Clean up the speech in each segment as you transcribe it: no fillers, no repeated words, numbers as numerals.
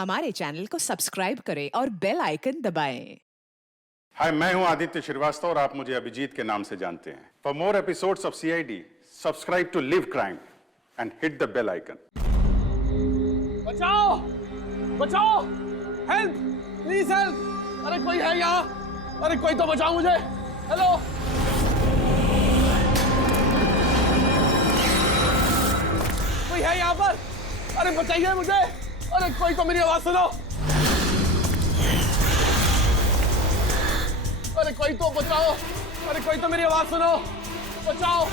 हमारे चैनल को सब्सक्राइब करें और बेल आइकन दबाएं। हाय, मैं हूं आदित्य श्रीवास्तव और आप मुझे अभिजीत के नाम से जानते हैं। For more episodes of CID, subscribe to live crime and hit the bell icon. बचाओ! बचाओ! हेल्प! Please help! अरे कोई है यहाँ? अरे कोई तो बचाओ मुझे! हेलो! कोई है यहाँ पर? अरे बचाइए मुझे! अरे कोई तो मेरी आवाज सुनो! अरे कोई तो बचाओ! अरे कोई तो मेरी आवाज सुनो! बचाओ!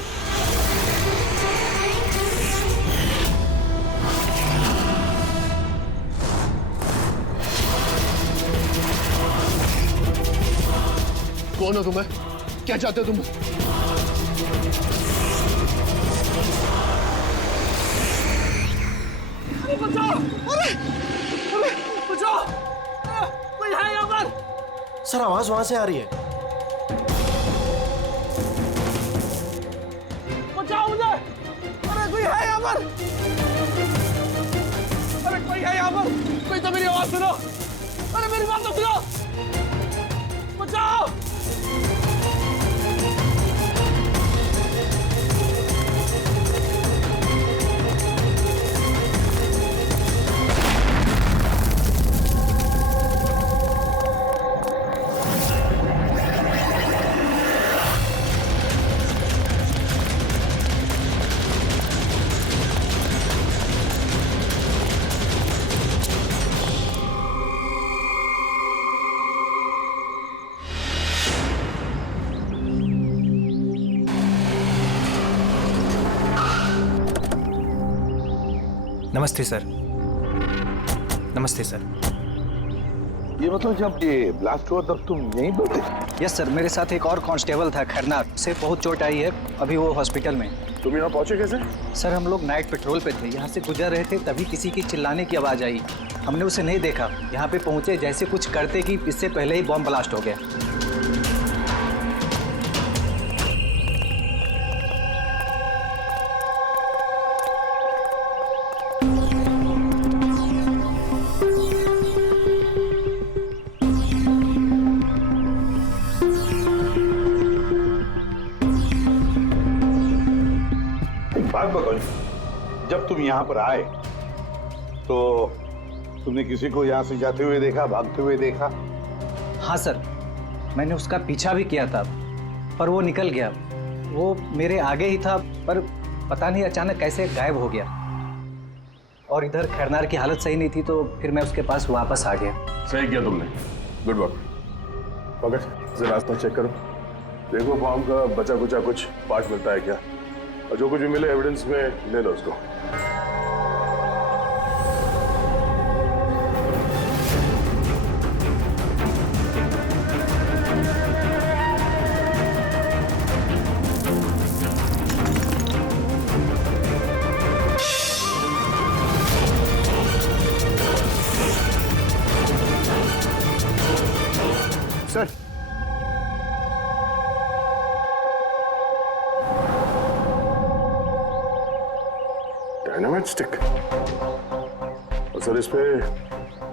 कौन हो तुम्हें? क्या चाहते हो तुम? अरे बचाओ! अरे बचाओ! कोई है यहाँ पर? सर, आवाज वहां से आ रही है। बचाओ मुझे! अरे कोई है यहाँ पर? अरे कोई है यहाँ पर? कोई तो मेरी आवाज सुनो! अरे मेरी बात तो सुनो! बचाओ! नमस्ते सर। नमस्ते सर। ये मतलब जब ये ब्लास्ट हुआ तब तुम यहीं पर थे? यस सर, मेरे साथ एक और कांस्टेबल था खरनार, उसे बहुत चोट आई है, अभी वो हॉस्पिटल में। तुम यहाँ पहुंचे कैसे? सर हम लोग नाइट पेट्रोल पे थे, यहाँ से गुजर रहे थे तभी किसी की चिल्लाने की आवाज़ आई। हमने उसे नहीं देखा, यहाँ पे पहुँचे जैसे कुछ करते कि इससे पहले ही बॉम्ब ब्लास्ट हो गया। बात बताओ, जब तुम यहाँ पर आए तो तुमने किसी को यहाँ से जाते हुए देखा, भागते हुए देखा? हाँ सर, मैंने उसका पीछा भी किया था पर वो निकल गया। वो मेरे आगे ही था पर पता नहीं अचानक कैसे गायब हो गया। और इधर खरनार की हालत सही नहीं थी तो फिर मैं उसके पास वापस आ गया। सही किया तुमने, गुड वर्क। ओके, जरा रास्ता चेक करो, देखो बॉम्ब का बचा कुचा कुछ पार्ट मिलता है क्या, और जो कुछ भी मिले एविडेंस में ले लो उसको। सर, डायनामाइट स्टिक, और सर इस पे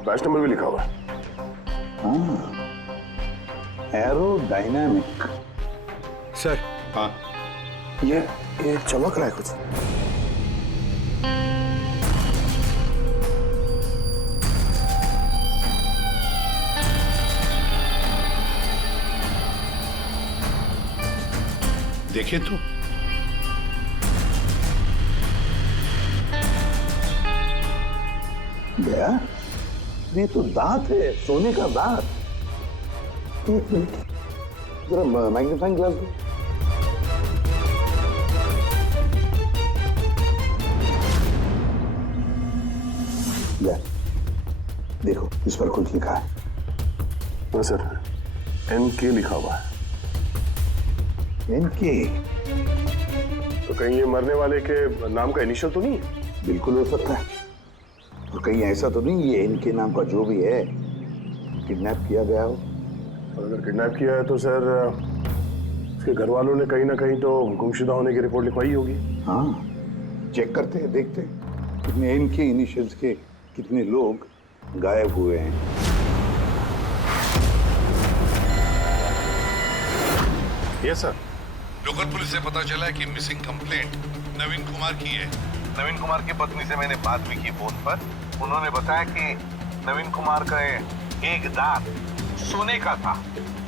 बैच नंबर भी लिखा हुआ है। Arrow dynamic. सर। हाँ, ये चमक रहा है कुछ। देखिए तो। गया? ये तो दांत है, सोने का दांत। एक मिनट, जरा मैग्नीफाइंग ग्लास दो। ले, देखो इस पर कुछ लिखा है। हाँ सर, NK लिखा हुआ है। NK? तो कहीं ये मरने वाले के नाम का इनिशियल तो नहीं है? बिल्कुल हो सकता है। और कहीं ऐसा तो नहीं ये NK नाम का जो भी है किडनैप किया गया हो? और अगर किडनैप किया है तो सर उसके घर वालों ने कहीं ना कहीं तो गुमशुदा होने की रिपोर्ट लिखवाई होगी। हाँ, चेक करते हैं, देखते हैं कितने इनके इनिशियल्स के कितने लोग गायब हुए हैं। Yes sir. लोकल पुलिस से पता चला है कि मिसिंग कंप्लेंट नवीन कुमार की है। नवीन कुमार की पत्नी से मैंने बात भी की फोन पर। उन्होंने बताया कि नवीन कुमार का एक दांत सोने का था।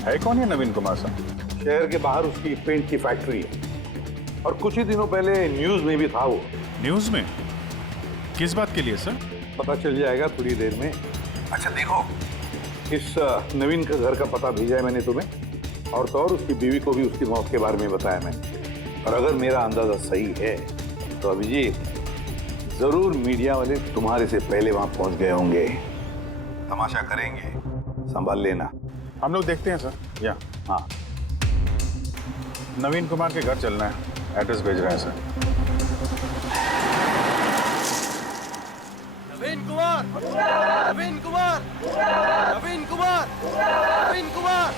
है कौन है नवीन कुमार साहब? शहर के बाहर उसकी पेंट की फैक्ट्री है और कुछ ही दिनों पहले न्यूज में भी था वो। न्यूज में? किस बात के लिए सर? पता चल जाएगा थोड़ी देर में। अच्छा देखो, इस नवीन का घर का पता भेजा है मैंने तुम्हें, और तो और उसकी बीवी को भी उसकी मौत के बारे में बताया मैंने। और अगर मेरा अंदाजा सही है तो अभिजीत जरूर मीडिया वाले तुम्हारे से पहले वहां पहुंच गए होंगे। तमाशा करेंगे, संभाल लेना। हम लोग देखते हैं सर। या हाँ, नवीन कुमार के घर चलना है, एड्रेस भेज रहे हैं सर। नवीन कुमार, नवीन कुमार, नवीन कुमार, नवीन कुमार,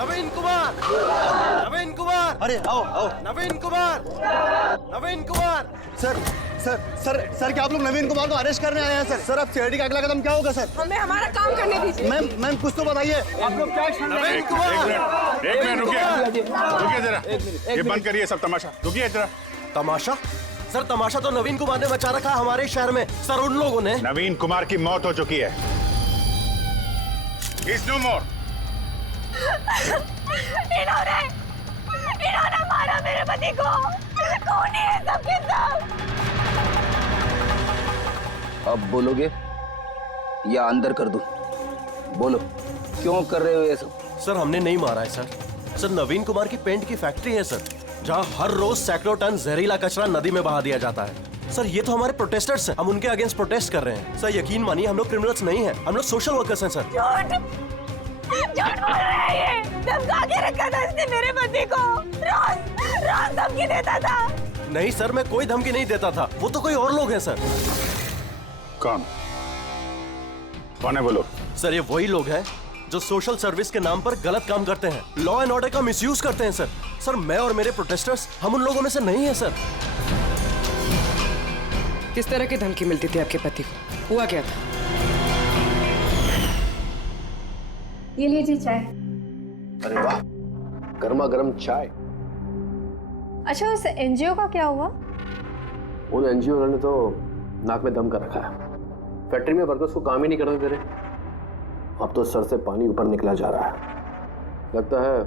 नवीन कुमार, नवीन कुमार। अरे आओ आओ। Naveen Kumar, Naveen Kumar. Sir sir sir sir क्या आप लोग नवीन कुमार को अरेस्ट करने आए हैं सर? सर अब सीआईडी का अगला कदम क्या होगा सर? हमें हमारा काम करने दीजिए। मैम मैम कुछ तो बताइए, आप लोग क्या? नवीन कुमार, एक मिनट रुकिए जरा, ये बंद करिए सब तमाशा। रुकिए जरा। तमाशा? सर तमाशा तो नवीन कुमार ने मचा रखा है हमारे शहर में सर। उन लोगों ने नवीन कुमार की मौत हो चुकी है। He's no more। इन्होंने मारा मेरे पति को। कौन है सबके सब? अब बोलोगे या अंदर कर दूं? बोलो, क्यों कर रहे हो ये सब? सर हमने नहीं मारा है सर। सर नवीन कुमार की पेंट की फैक्ट्री है सर, जहाँ हर रोज सैकड़ों टन जहरीला कचरा नदी में बहा दिया जाता है। सर ये तो हमारे प्रोटेस्टर्स हैं, हम उनके अगेंस्ट प्रोटेस्ट कर रहे हैं। सर यकीन मानिए हम लोग क्रिमिनल्स नहीं हैं, हम लोग सोशल वर्कर्स हैं सर। झूठ बोल रहा है ये। धमका के रखा था इसने मेरे पति को। रोज धमकी देता था। नहीं सर, मैं कोई धमकी नहीं देता था, वो तो कोई और लोग हैं सर। कौन है बोलो? सर ये वही लोग हैं जो सोशल सर्विस के नाम पर गलत काम करते हैं, लॉ एंड ऑर्डर का मिसयूज करते हैं सर। सर मैं और मेरे प्रोटेस्टर्स हम उन लोगों में से नहीं है सर। किस तरह की धमकी मिलती थी आपके पति को? हुआ क्या था? ये लीजिए चाय। अरे वाह, गर्मा गर्म चाय। अच्छा उस एनजीओ का क्या हुआ? उन एनजीओ ने तो नाक में दम कर रखा है। फैक्ट्री में वर्कर्स को काम ही नहीं करने दे रहे। अब तो सर से पानी ऊपर निकला जा रहा है। लगता है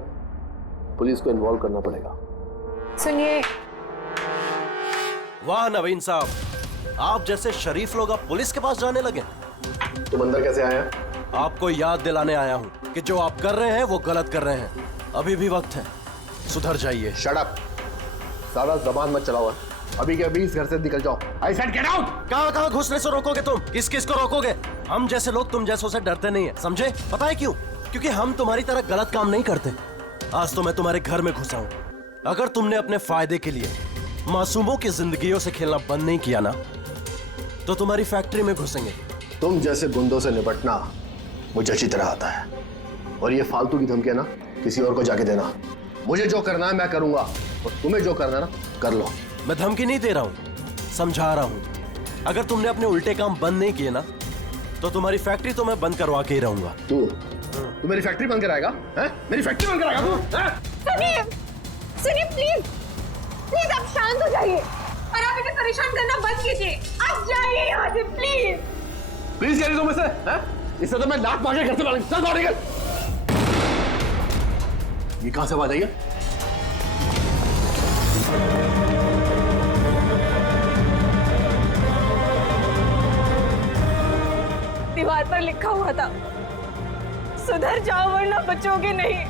पुलिस को इन्वॉल्व करना पड़ेगा। सुनिए। वाह नवीन साहब, आप जैसे शरीफ लोग अब पुलिस के पास जाने लगे। तुम अंदर कैसे आया? आपको याद दिलाने आया हूँ कि जो आप कर रहे हैं वो गलत कर रहे हैं। अभी भी वक्त है, सुधर जाइए। शट अप, सारा जबान मत चलाओ। अभी के अभी इस घर से निकल जाओ। I said get out. कहाँ घुसने से रोकोगे तुम? किस किस को रोकोगे? हम जैसे लोग तुम जैसों से डरते नहीं है, समझे? पता है क्यों? क्योंकि हम तुम्हारी तरह गलत काम नहीं करते। आज तो मैं तुम्हारे घर में घुसा हूँ। अगर तुमने अपने फायदे के लिए मासूमों की जिंदगियों से खेलना बंद नहीं किया ना, तो तुम्हारी फैक्ट्री में घुसेंगे। तुम जैसे गुंडों से निपटना मुझे अच्छी तरह आता है, और ये फालतू की धमकियां ना किसी और को जाके देना। मुझे जो करना है मैं करूंगा, और तुम्हें जो करना है ना कर लो। मैं धमकी नहीं दे रहा हूँ, समझा रहा हूँ। अगर तुमने अपने उल्टे काम बंद नहीं किए ना, तो तुम्हारी फैक्ट्री तो मैं बंद करवा के ही रहूंगा। तू मेरी फैक्ट्री बंद कराएगा? मेरी फैक्ट्री बंद कराएगा तू? सुनिए, सुनिए प्लीज आप शांत हो जाइए और आप इन्हें परेशान करना बंद कीजिए। आप जाइए यहाँ से प्लीज। प्लीज कह रही तुम इसे? इससे तो मैं लात मार के घर से बाहर चल बाहर निकल। ये कहां से आवाज आई है? दीवार पर लिखा हुआ था, सुधर जाओ वरना बचोगे नहीं।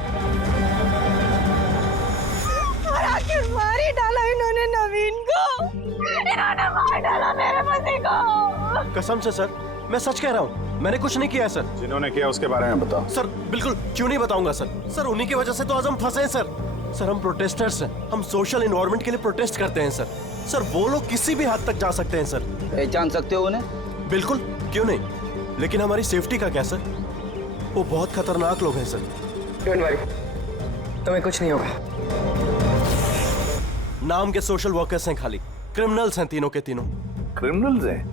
और आखिर मार ही डाला इन्होंने नवीन को। इन्होंने मार डाला मेरे पति को। कसम से सर, मैं सच कह रहा हूँ, मैंने कुछ नहीं किया है सर। जिन्होंने किया उसके बारे में बताओ। सर बिल्कुल क्यों नहीं बताऊंगा सर। सर उन्हीं की वजह से तो आज हम फंसे हैं सर। सर हम प्रोटेस्टर्स हैं, हम सोशल एनवायरनमेंट के लिए प्रोटेस्ट करते हैं सर। सर वो लोग किसी भी हद तक जा सकते हैं सर। पहचान सकते हो उन्हें? बिल्कुल, क्यों नहीं, लेकिन हमारी सेफ्टी का क्या सर? वो बहुत खतरनाक लोग हैं सर। डोंट वरी, तुम्हें कुछ नहीं होगा। नाम के सोशल वर्कर्स हैं खाली, क्रिमिनल्स हैं तीनों के तीनों। क्रिमिनल्स हैं?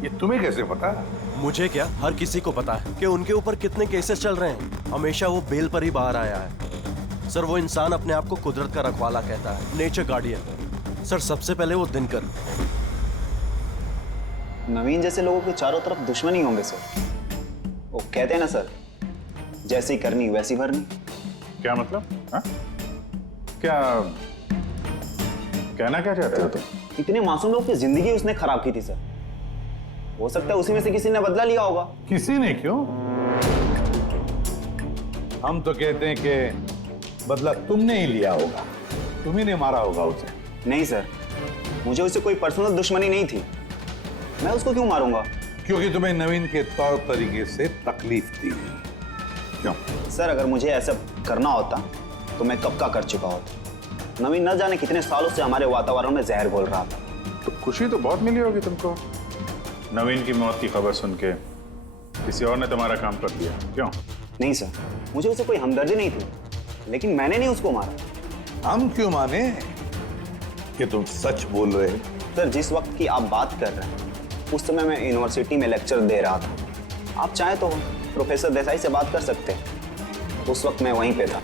ये तुम्हें कैसे पता? मुझे क्या, हर किसी को पता है कि उनके ऊपर कितने केसेस चल रहे हैं। हमेशा वो बेल पर ही बाहर आया है। सर, वो इंसान अपने आप को कुदरत का रखवाला कहता है, नेचर गार्डियन। सर, सबसे पहले वो दिनकर। नवीन जैसे लोगों के चारों तरफ दुश्मनी होंगे सर। वो कहते हैं ना सर, जैसी करनी वैसी भरनी। क्या मतलब? हा? क्या कहना क्या चाहते हो तुम? इतने मासूम लोग की जिंदगी उसने खराब की थी सर। हो सकता है उसी में से किसी ने बदला लिया होगा। किसी ने क्यों? हम तो कहते हैं कि बदला तुमने ही लिया होगा, तुम्ही ने मारा होगा उसे। नहीं सर, मुझे उससे कोई पर्सनल दुश्मनी नहीं थी। मैं उसको क्यों मारूंगा? क्योंकि तुम्हें नवीन के तौर तरीके से तकलीफ दी। क्यों? सर, अगर मुझे ऐसा करना होता तो मैं कब का कर चुका होता। नवीन न जाने कितने सालों से हमारे वातावरण में जहर घोल रहा था। तो खुशी तो बहुत मिली होगी तुमको नवीन की मौत की खबर सुन के। किसी और ने तुम्हारा काम कर दिया, क्यों? नहीं सर, मुझे उससे कोई हमदर्दी नहीं थी, लेकिन मैंने नहीं उसको मारा। हम क्यों माने कि तुम सच बोल रहे हो? सर, जिस वक्त की आप बात कर रहे हैं उस समय मैं यूनिवर्सिटी में लेक्चर दे रहा था। आप चाहे तो प्रोफेसर देसाई से बात कर सकते हैं, उस वक्त मैं वहीं पे था।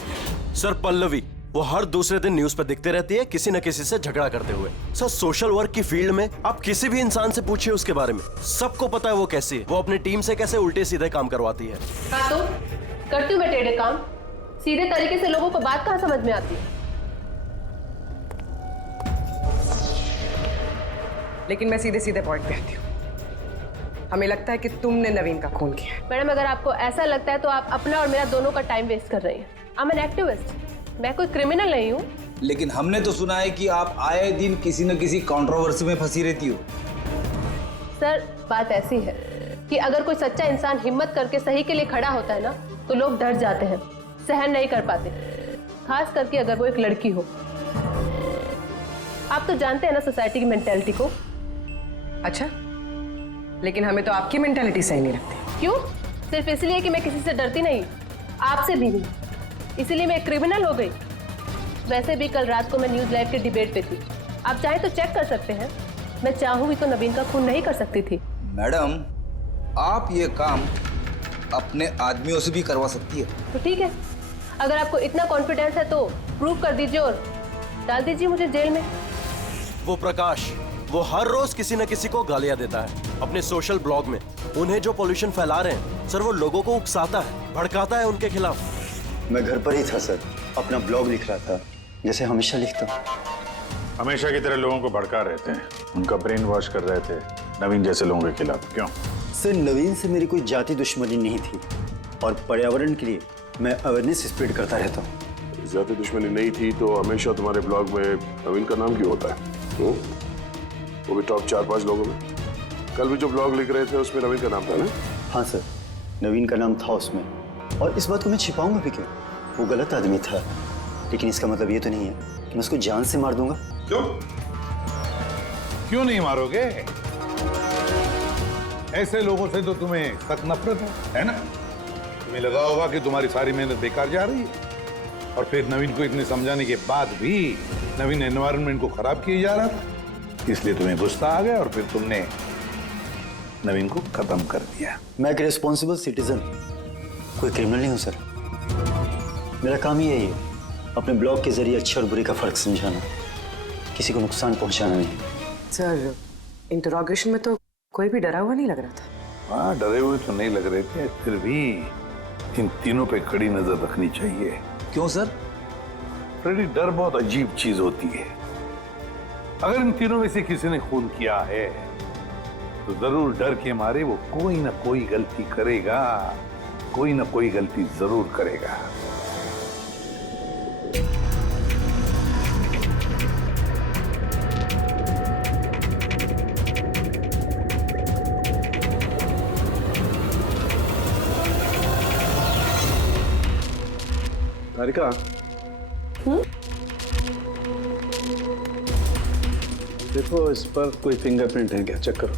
सर, पल्लवी वो हर दूसरे दिन न्यूज पर दिखते रहती है किसी न किसी से झगड़ा करते हुए। सर, सोशल वर्क की फील्ड में आप किसी भी इंसान से पूछिए उसके बारे में, सबको पता है वो कैसी है। वो अपनी टीम से कैसे उल्टे सीधे काम करवाती है। हाँ तो करती हूँ मैं टेढ़े काम। सीधे तरीके से लोगों को बात कहाँ समझ में आती है। लेकिन मैं सीधे सीधे पॉइंट पे आती हूँ। हमें लगता है कि तुमने नवीन का खून किया है। मैडम, अगर आपको ऐसा लगता है तो आप अपना और मेरा दोनों का टाइम वेस्ट कर रही हैं। आई एम एन एक्टिविस्ट, मैं कोई क्रिमिनल नहीं हूँ। लेकिन हमने तो सुना है कि आप आए दिन किसी न किसी कंट्रोवर्सी में फंसी रहती हो। सर, बात ऐसी है कि अगर कोई सच्चा इंसान हिम्मत करके सही के लिए खड़ा होता है ना, तो लोग डर जाते हैं, सहन नहीं कर पाते, खास करके अगर वो एक लड़की हो। आप तो जानते हैं ना सोसाइटी की मेंटालिटी को। अच्छा, लेकिन हमें तो आपकी मेंटालिटी सही नहीं लगती। क्यों? सिर्फ इसलिए कि मैं किसी से डरती नहीं, आपसे भी नहीं, इसलिए मैं क्रिमिनल हो गई। वैसे भी कल रात को मैं न्यूज लाइव के डिबेट पे थी, आप चाहे तो चेक कर सकते हैं। मैं चाहूँ भी तो नवीन का खून नहीं कर सकती थी। मैडम, आप ये काम अपने आदमियों से भी करवा सकती है। तो ठीक है, अगर आपको इतना कॉन्फिडेंस है तो प्रूव कर दीजिए और डाल दीजिए मुझे जेल में। वो प्रकाश, वो हर रोज किसी न किसी को गालियां देता है अपने सोशल ब्लॉग में। उन्हें जो पॉल्यूशन फैला रहे हैं सर, वो लोगों को उकसाता है, भड़काता है उनके खिलाफ। मैं घर पर ही था सर, अपना ब्लॉग लिख रहा था, जैसे हमेशा लिखता हूँ। हमेशा की तरह लोगों को भड़का रहे थे, उनका ब्रेन वॉश कर रहे थे नवीन जैसे लोगों के खिलाफ। क्यों? सर, नवीन से मेरी कोई जाति दुश्मनी नहीं थी और पर्यावरण के लिए मैं अवेयरनेस स्प्रेड करता रहता हूँ। जाति दुश्मनी नहीं थी तो हमेशा तुम्हारे ब्लॉग में नवीन का नाम क्यों होता है? वो भी टॉप 4-5 लोगों में। कल भी जो ब्लॉग लिख रहे थे उसमें नवीन का नाम था ना? हाँ सर, नवीन का नाम था उसमें, और इस बात को मैं छिपाऊंगा भी क्यों? वो गलत आदमी था, लेकिन इसका मतलब ये तो नहीं है कि मैं उसको जान से मार दूंगा। क्यों? क्यों नहीं मारोगे? ऐसे लोगों से तो तुम्हें सख्त नफरत है ना? तुम्हें लगा होगा कि तुम्हारी सारी मेहनत बेकार जा रही है, और फिर नवीन को इतने समझाने के बाद भी नवीन एनवायरनमेंट को खराब किए जा रहा था, इसलिए तुम्हें गुस्सा आ गया और फिर तुमने नवीन को खत्म कर दिया। मैं एक रिस्पॉन्सिबल सिटीजन, कोई क्रिमिनल नहीं हूँ सर। मेरा काम ही यही है, अपने ब्लॉग के जरिए अच्छे और बुरे का फर्क समझाना, किसी को नुकसान पहुंचाना नहीं। सर, इंटरोगेशन में तो कोई भी डरा हुआ नहीं लग रहा था। हाँ, डरे हुए तो नहीं लग रहे थे, फिर भी इन तीनों पे कड़ी नजर रखनी चाहिए। क्यों सर? फ्रेडी, डर बहुत अजीब चीज होती है। अगर इन तीनों में से किसी ने खून किया है तो जरूर डर के मारे वो कोई ना कोई गलती करेगा, कोई ना कोई गलती जरूर करेगा। तारिका, देखो इस पर कोई फिंगरप्रिंट है क्या, चेक करो।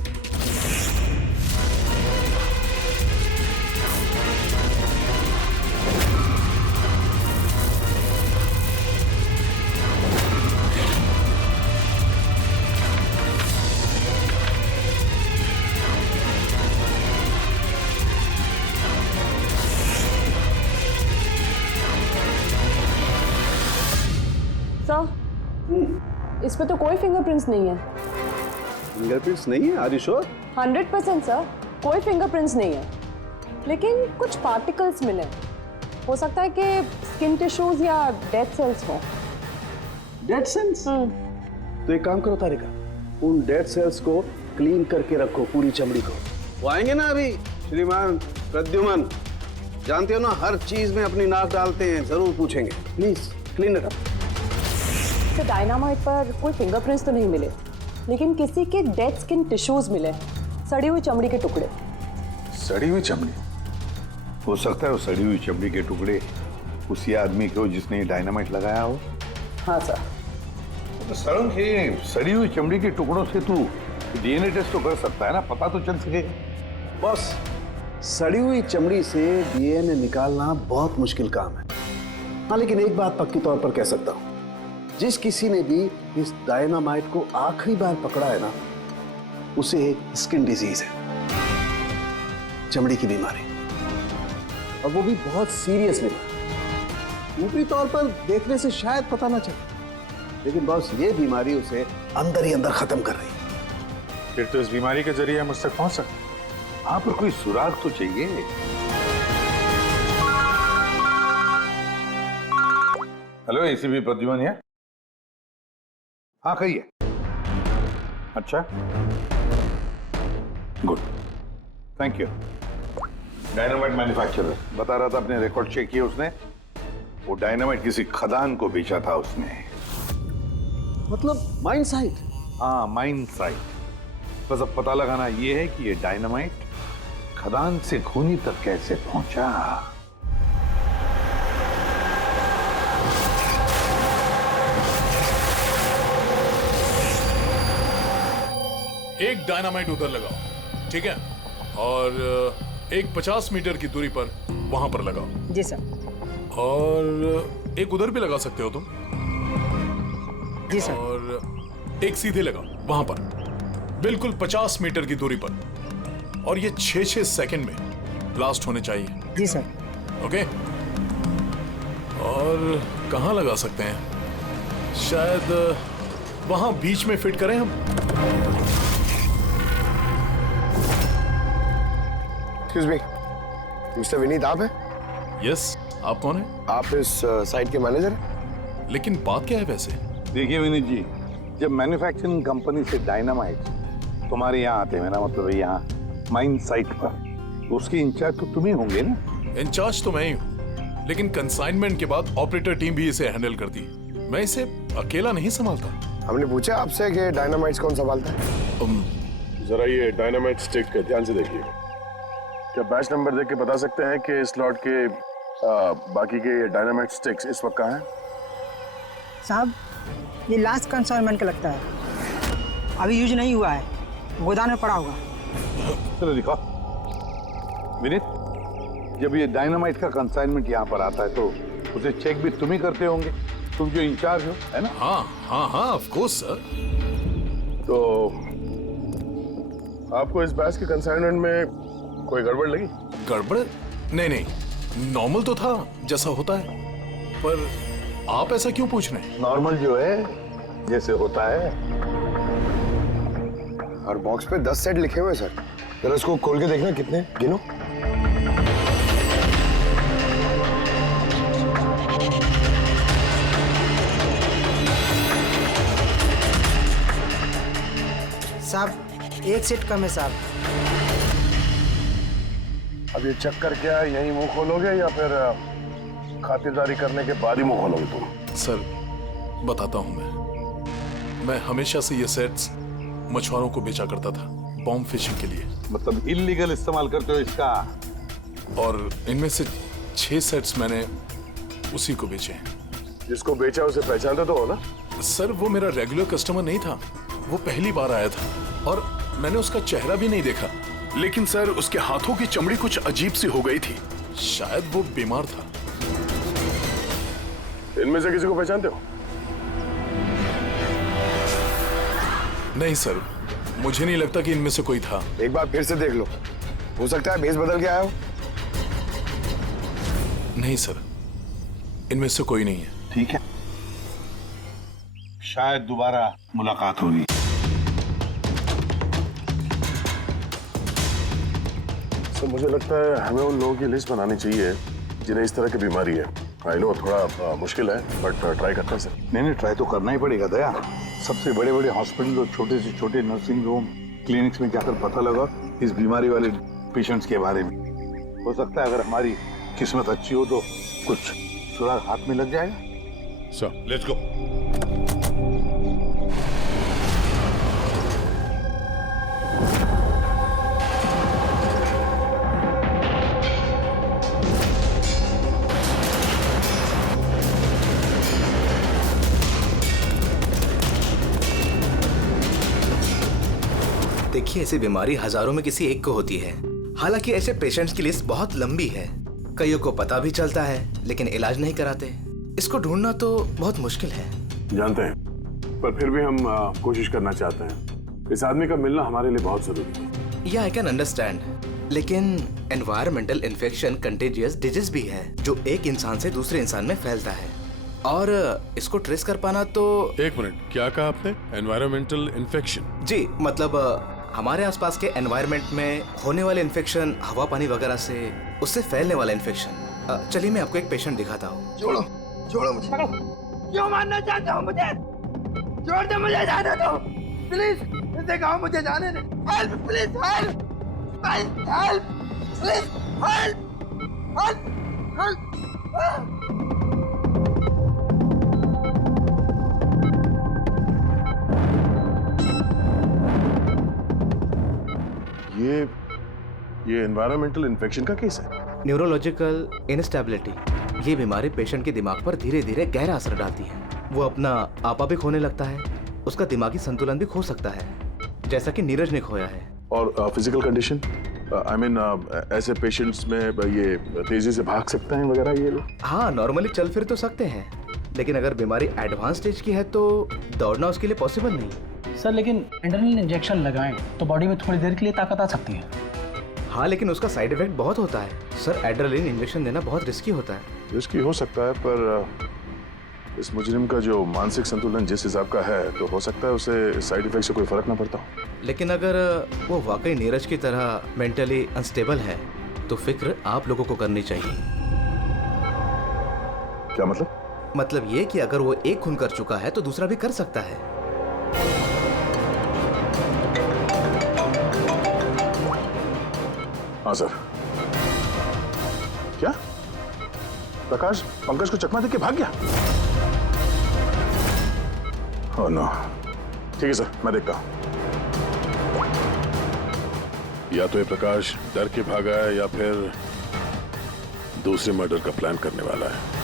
इस पे तो कोई फिंगरप्रिंट्स नहीं है। फिंगरप्रिंट्स नहीं है? Are you sure? 100% सर, कोई फिंगरप्रिंट्स नहीं है, लेकिन कुछ पार्टिकल्स मिले। हो सकता है कि स्किन टिश्यूज या डेड सेल्स हो। Dead cells? तो एक काम करो तारिका, उन डेड सेल्स को क्लीन करके रखो, पूरी चमड़ी को। वो आएंगे ना अभी श्रीमान प्रद्युमन, जानते हो ना हर चीज में अपनी नाक डालते हैं, जरूर पूछेंगे। Please clean it up. तो डायनामाइट पर कोई फिंगरप्रिंट्स तो नहीं मिले, लेकिन किसी के डेड स्किन टिश्यूज मिले, सड़ी हुई चमड़ी के टुकड़े। सड़ी हुई चमड़ी? हो सकता है वो सड़ी हुई चमड़ी के टुकड़े उसी आदमी के हो जिसने डायनामाइट लगाया हो। हाँ सर। तो सड़न के सड़ी हुई चमड़ी के टुकड़ों से तू डीएनए टेस्ट तो कर सकता है ना, पता तो चल सके। बॉस, सड़ी हुई चमड़ी से डीएनए निकालना बहुत मुश्किल काम है। हाँ, लेकिन एक बात पक्की तौर पर कह सकता हूँ, जिस किसी ने भी इस डायनामाइट को आखिरी बार पकड़ा है ना, उसे स्किन डिजीज है, चमड़ी की बीमारी, और वो भी बहुत सीरियस बीमारी। ऊपरी तौर पर देखने से शायद पता ना चले, लेकिन बॉस ये बीमारी उसे अंदर ही अंदर खत्म कर रही है। फिर तो इस बीमारी के जरिए हम उससे पहुंच सकते हैं। हाँ, पर कोई सुराग तो चाहिए। हेलो, एसीपी प्रद्युमन है? हाँ, कहिए। अच्छा, good, thank you. Dynamite manufacturer बता रहा था, अपने रिकॉर्ड चेक किए उसने, वो डायनामाइट किसी खदान को बेचा था उसने। मतलब माइन साइट? हाँ, माइन साइट। बस अब पता लगाना ये है कि ये डायनामाइट खदान से खूनी तक कैसे पहुंचा। एक डायनामाइट उधर लगाओ, ठीक है, और एक 50 मीटर की दूरी पर वहां पर लगाओ। जी सर। और एक उधर भी लगा सकते हो तुम। जी सर। और एक सीधे लगाओ वहां पर, बिल्कुल 50 मीटर की दूरी पर, और ये 6-6 सेकंड में ब्लास्ट होने चाहिए। जी सर। ओके। और कहाँ लगा सकते हैं? शायद वहां बीच में फिट करें हम। एक्सक्यूज मी, मिस्टर विनीत आप हैं? यस, आप कौन हैं? आप इस साइट के मैनेजर हैं? लेकिन बात क्या है वैसे? देखिए विनीत जी, जब मैन्युफैक्चरिंग कंपनी से डायनामाइट तुम्हारे यहाँ आते हैं, मेरा मतलब है यहाँ माइन साइट पर, उसकी इंचार्ज तो तुम ही होंगे ना? इंचार्ज तो मैं ही हूँ, लेकिन कंसाइनमेंट के बाद ऑपरेटर टीम भी इसे हैंडल करती है। मैं इसे अकेला नहीं संभालता। हमने पूछा आपसे कि डायनामाइट्स कौन संभालता है? जरा ये डायनामाइट स्टिक ध्यान से देखिए। क्या बैच नंबर देख के बता सकते हैं कि इस लॉट के बाकी के डायनामाइट स्टिक्स इस वक्त कहाँ हैं? साहब, ये लास्ट कंसाइनमेंट का लगता है, अभी यूज नहीं हुआ है, गोदाम में पड़ा होगा। चलो दिखाओ। विनीत, जब ये डायनामाइट का कंसाइनमेंट यहाँ पर आता है तो उसे चेक भी तुम ही करते होंगे, तुम जो इंचार्ज हो, है ना? हाँ हाँ हाँ, ऑफ कोर्स सर। तो आपको इस बैच के कंसाइनमेंट में कोई गड़बड़ लगी? गड़बड़? नहीं नहीं, नॉर्मल तो था जैसा होता है, पर आप ऐसा क्यों पूछ रहे हैं? नॉर्मल जो है जैसे होता है। और बॉक्स पे 10 सेट लिखे हुए हैं सर, जरा इसको खोल के देखना कितने, गिनो। साहब, एक सेट कम है साहब। अब ये चक्कर क्या है, यही मुंह खोलोगे या फिर खातिरदारी करने के बाद ही मुंह खोलोगे तुम? सर बताता हूं, मैं हमेशा से ये सेट्स मछुआरों को बेचा करता था, बॉम्ब फिशिंग के लिए। मतलब इल्लीगल इस्तेमाल करते हो इसका? और इनमें से 6 सेट्स मैंने उसी को बेचे हैं। जिसको बेचा उसे पहचानते तो हो ना? सर वो मेरा रेगुलर कस्टमर नहीं था, वो पहली बार आया था और मैंने उसका चेहरा भी नहीं देखा। लेकिन सर उसके हाथों की चमड़ी कुछ अजीब सी हो गई थी। शायद वो बीमार था। इनमें से किसी को पहचानते हो? नहीं सर, मुझे नहीं लगता कि इनमें से कोई था। एक बार फिर से देख लो, हो सकता है भेस बदल के आया हो। नहीं सर, इनमें से कोई नहीं है। ठीक है, शायद दोबारा मुलाकात होगी। सर मुझे लगता है हमें उन लोगों की लिस्ट बनानी चाहिए जिन्हें इस तरह की बीमारी है। आई नो थोड़ा मुश्किल है बट ट्राई करते हैं सर। नहीं, ट्राई तो करना ही पड़ेगा दया। सबसे बड़े बड़े हॉस्पिटल और छोटे से छोटे नर्सिंग होम, क्लिनिक्स में जाकर पता लगा इस बीमारी वाले पेशेंट्स के बारे में। हो सकता है अगर हमारी किस्मत अच्छी हो तो कुछ सुराग हाथ में लग जाएगा। Sir let's go. देखिए, ऐसी बीमारी हजारों में किसी एक को होती है। हालांकि ऐसे पेशेंट्स की लिस्ट बहुत लंबी है। कईयों को पता भी चलता है लेकिन इलाज नहीं कराते। इसको ढूंढना तो बहुत मुश्किल है। जानते हैं, पर फिर भी हम कोशिश करना चाहते हैं। इस आदमी का मिलना हमारे लिए बहुत जरूरी है। या आई कैन अंडरस्टैंड, लेकिन एनवायरमेंटल इन्फेक्शन कंटेजियस डिजीज भी है जो एक इंसान से दूसरे इंसान में फैलता है और इसको ट्रेस कर पाना तो। एक मिनट, क्या कहा आपने? Environmental infection? जी, मतलब हमारे आसपास के एनवायरनमेंट में होने वाले इन्फेक्शन, हवा पानी वगैरह से उससे फैलने वाला इन्फेक्शन। चलिए मैं आपको एक पेशेंट दिखाता हूँ। छोड़ो छोड़ो मुझे। क्यों मारना चाहते हो मुझे? छोड़ दे मुझे, जाने दो प्लीज। इसे कहो मुझे जाने दे। Help please, help help help please, help help help. ये एनवायरमेंटल इन्फेक्शन का केस है। न्यूरोलॉजिकल इनस्टेबिलिटी, ये बीमारी पेशेंट के दिमाग पर धीरे धीरे गहरा असर डालती है। वो अपना आपा भी खोने लगता है, उसका दिमागी संतुलन भी खो सकता है, जैसा कि नीरज ने खोया है। और फिजिकल कंडीशन, आई मीन ऐसे पेशेंट्स में ये तेजी से भाग सकते हैं वगैरह ये लोग? हाँ, नॉर्मली चल फिर तो सकते हैं, लेकिन अगर बीमारी एडवांस स्टेज की है तो दौड़ना उसके लिए पॉसिबल नहीं। सर लेकिन एड्रेनलिन इंजेक्शन लगाएं तो बॉडी में थोड़ी देर के लिए ताकत आ सकती है। हाँ, लेकिन उसका साइड इफेक्ट बहुत होता है। सर, एड्रेनलिन इंजेक्शन देना बहुत रिस्की होता है। रिस्की हो सकता है, पर इस मुजरिम का जो मानसिक संतुलन जिस हिसाब का है तो हो सकता है उसे साइड इफेक्ट से कोई फर्क ना पड़ता हो। लेकिन अगर वो वाकई नीरज की तरह मेंटली अनस्टेबल है तो फिक्र आप लोगों को करनी चाहिए। क्या मतलब? मतलब ये कि अगर वो एक खून कर चुका है तो दूसरा भी कर सकता है। हाँ सर। क्या प्रकाश पंकज को चकमा देके भाग गया? Oh no. ठीक है सर, मैं देखता हूं। या तो ये प्रकाश डर के भागा है या फिर दूसरे मर्डर का प्लान करने वाला है।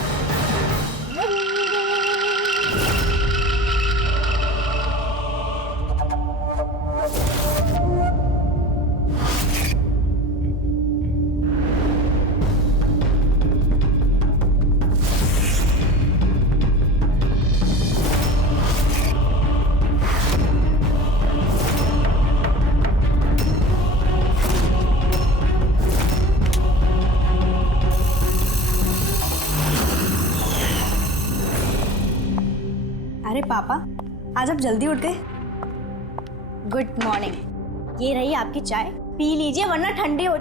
अरे पापा, आज आप जल्दी उठ गए। Good morning. ये रही आपकी चाय, पी लीजिए वरना ठंडी हो।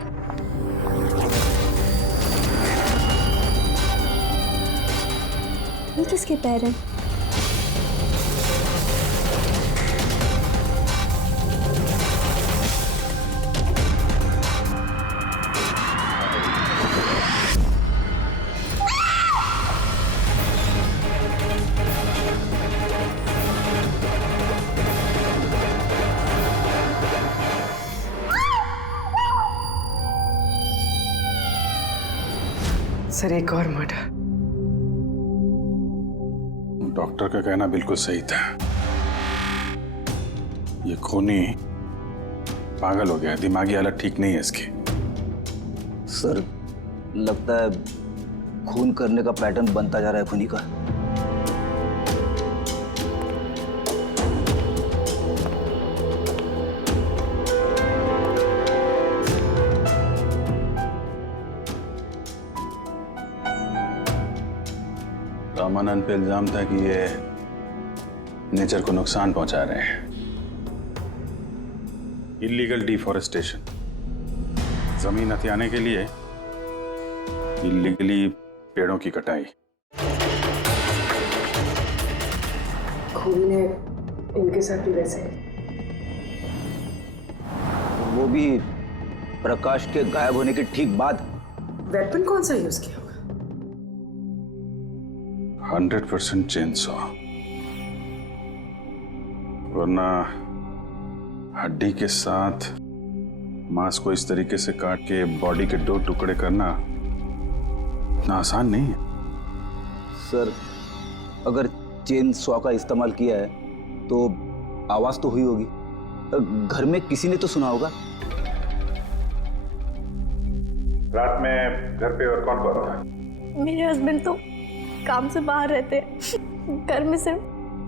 ये किसके पैर हैं? सर, एक और मर्डर। डॉक्टर का कहना बिल्कुल सही था। ये खूनी पागल हो गया, दिमागी हालत ठीक नहीं है इसकी। सर, लगता है खून करने का पैटर्न बनता जा रहा है खूनी का। रामानंद पे इल्जाम था कि ये नेचर को नुकसान पहुंचा रहे हैं। इलीगल डिफॉरेस्टेशन, जमीन हथियाने के लिए इलीगली पेड़ों की कटाई। खूनी ने इनके साथ भी वैसे वो भी प्रकाश के गायब होने के ठीक बाद। वेपन कौन सा यूज किया होगा? 100% चेनसॉ, वरना हड्डी के साथ मांस को इस तरीके से काट के बॉडी के 2 टुकड़े करना इतना आसान नहीं है। सर, अगर चेन सॉ का इस्तेमाल किया है तो आवाज तो हुई होगी, घर में किसी ने तो सुना होगा। रात में घर पे और कौन कौन था? मेरे हस्बैंड तो काम से बाहर रहते हैं। घर में सिर्फ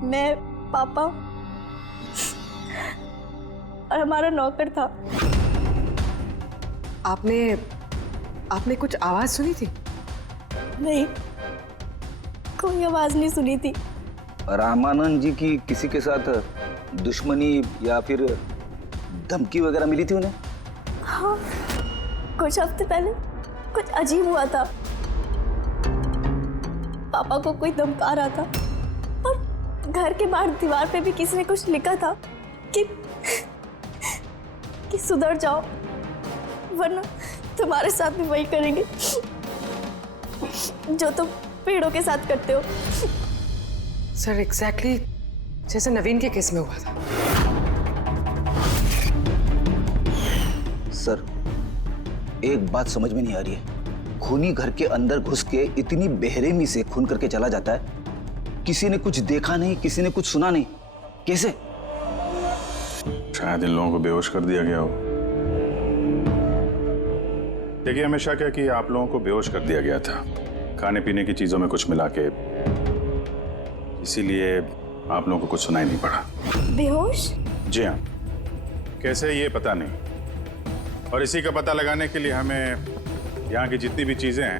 मैं, पापा और हमारा नौकर था। आपने कुछ आवाज सुनी थी? नहीं, कोई आवाज नहीं सुनी थी। रामानंद जी की किसी के साथ दुश्मनी या फिर धमकी वगैरह मिली थी उन्हें? हाँ, कुछ हफ्ते पहले कुछ अजीब हुआ था। पापा को कोई धमका रहा था और घर के बाहर दीवार पे भी किसी ने कुछ लिखा था कि सुधर जाओ वरना तुम्हारे साथ भी वही करेंगे जो तुम पेड़ों के साथ करते हो। सर, एग्जैक्टली जैसे नवीन के केस में हुआ था। सर, एक बात समझ में नहीं आ रही है। खूनी घर के अंदर घुस के इतनी बेरहमी से खून करके चला जाता है, किसी ने कुछ देखा नहीं, किसी ने कुछ सुना नहीं, कैसे? शायद इन लोगों को बेहोश कर दिया गया हो। देखिए, हमेशा क्या कि आप लोगों को बेहोश कर दिया गया था खाने पीने की चीजों में कुछ मिला के, इसीलिए आप लोगों को कुछ सुनाई नहीं पड़ा। बेहोश? जी हाँ, कैसे ये पता नहीं, और इसी का पता लगाने के लिए हमें यहाँ की जितनी भी चीजें हैं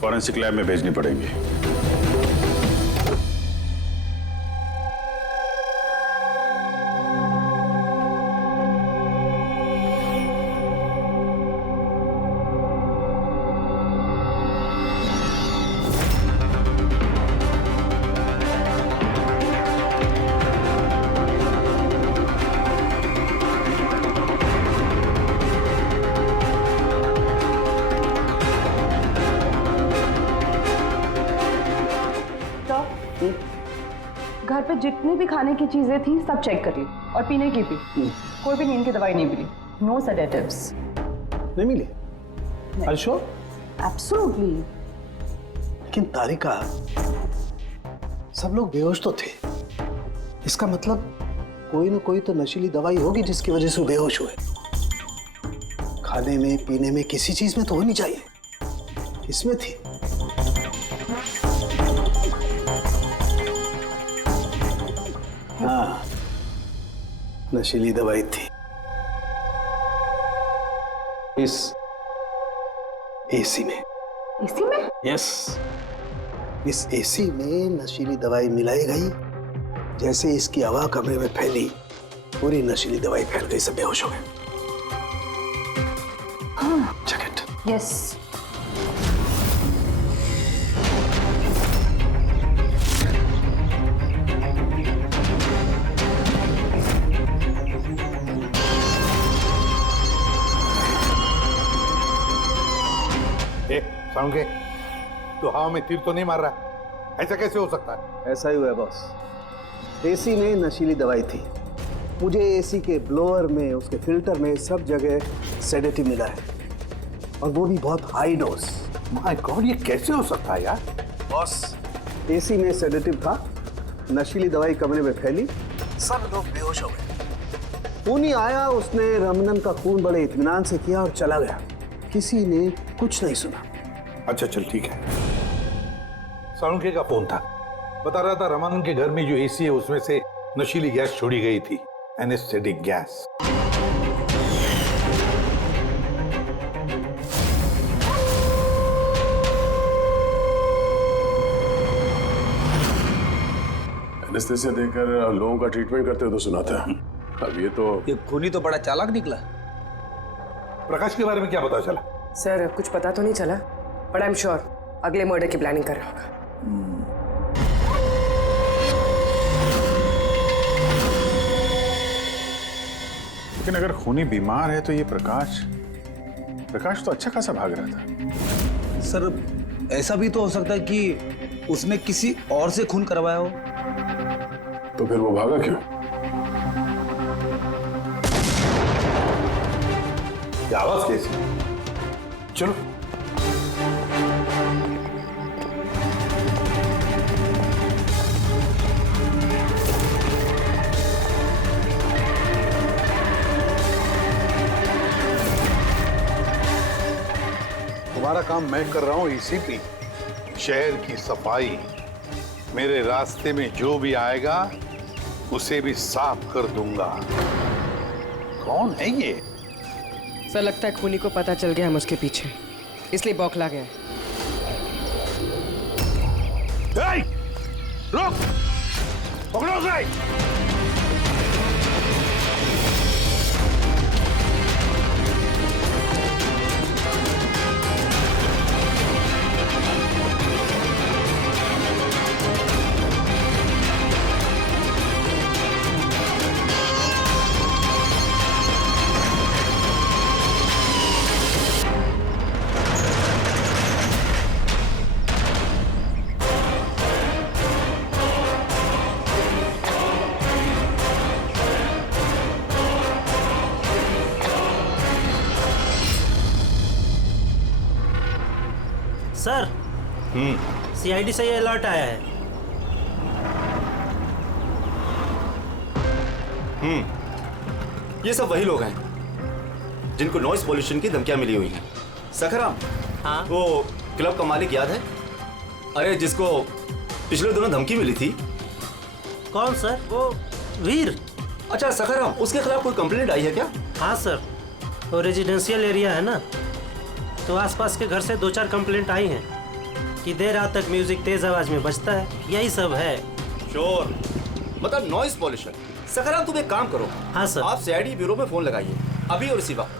फॉरेंसिक लैब में भेजनी पड़ेंगी। घर पे जितनी भी खाने की चीजें थी सब चेक कर ली और पीने की भी। कोई भी नींद की दवाई नहीं मिली। No sedatives. नहीं मिली? श्योर? एब्सोल्युटली। लेकिन तारिका, सब लोग बेहोश तो थे, इसका मतलब कोई ना कोई तो नशीली दवाई होगी जिसकी वजह से वो बेहोश हुए। खाने में पीने में किसी चीज में तो होनी चाहिए, इसमें थी। हाँ, नशीली दवाई थी। इस एसी में। एसी में? यस, इस एसी में नशीली दवाई मिलाई गई। जैसे इसकी हवा कमरे में फैली, पूरी नशीली दवाई फैल गई, सब बेहोश हो गए। Check it. यस। साउंगे, तो हवा में तीर तो नहीं मार रहा? ऐसा कैसे हो सकता है? ऐसा ही हुआ है बॉस। एसी में नशीली दवाई थी। मुझे एसी के ब्लोअर में, उसके फिल्टर में, सब जगह सेडेटिव मिला है, और वो भी बहुत हाई डोज। माय गॉड, ये कैसे हो सकता है यार? बॉस, एसी में सेडेटिव था, नशीली दवाई कमरे में फैली, सब लोग बेहोश हो गए। खूनी आया, उसने रमनन का खून बड़े इत्मीनान से किया और चला गया। किसी ने कुछ नहीं सुना। अच्छा चल ठीक है। साळुंखे का फोन था, बता रहा था रमानंद के घर में जो एसी है उसमें से नशीली गैस छोड़ी गई थी, एनेस्थेटिक गैस। एनेस्थेसिया देकर लोगों का ट्रीटमेंट करते हो तो सुना था। अब ये खूनी तो बड़ा चालाक निकला। प्रकाश के बारे में क्या पता चला? सर कुछ पता तो नहीं चला, बट आई एम श्योर अगले मर्डर की प्लानिंग कर रहा होगा। लेकिन अगर खूनी बीमार है तो ये प्रकाश तो अच्छा खासा भाग रहा था। सर ऐसा भी तो हो सकता है कि उसने किसी और से खून करवाया हो। तो फिर वो भागा क्यों? ये आवाज कैसी? चलो तुम्हारा काम मैं कर रहा हूं ECP। शहर की सफाई। मेरे रास्ते में जो भी आएगा उसे भी साफ कर दूंगा। कौन है ये? सर लगता है खूनी को पता चल गया हम उसके पीछे, इसलिए बौखला गया। रुक! पकड़ो उसे! सर CID से ये अलर्ट आया है। ये सब वही लोग हैं जिनको नॉइस पॉल्यूशन की धमकियां मिली हुई हैं। सखराम, हाँ? वो क्लब का मालिक याद है? अरे जिसको पिछले दिनों धमकी मिली थी। कौन सर? वो वीर। अच्छा सखराम, उसके खिलाफ कोई कंप्लेंट आई है क्या? हाँ सर, वो रेजिडेंशियल एरिया है ना, तो आसपास के घर से 2-4 कंप्लेंट आई हैं कि देर रात तक म्यूजिक तेज आवाज में बजता है, यही सब है। शोर मतलब नॉइस पॉल्यूशन। सखराम तुम एक काम करो। हाँ सर। आप CID ब्यूरो में फोन लगाइए अभी और इसी वक्त।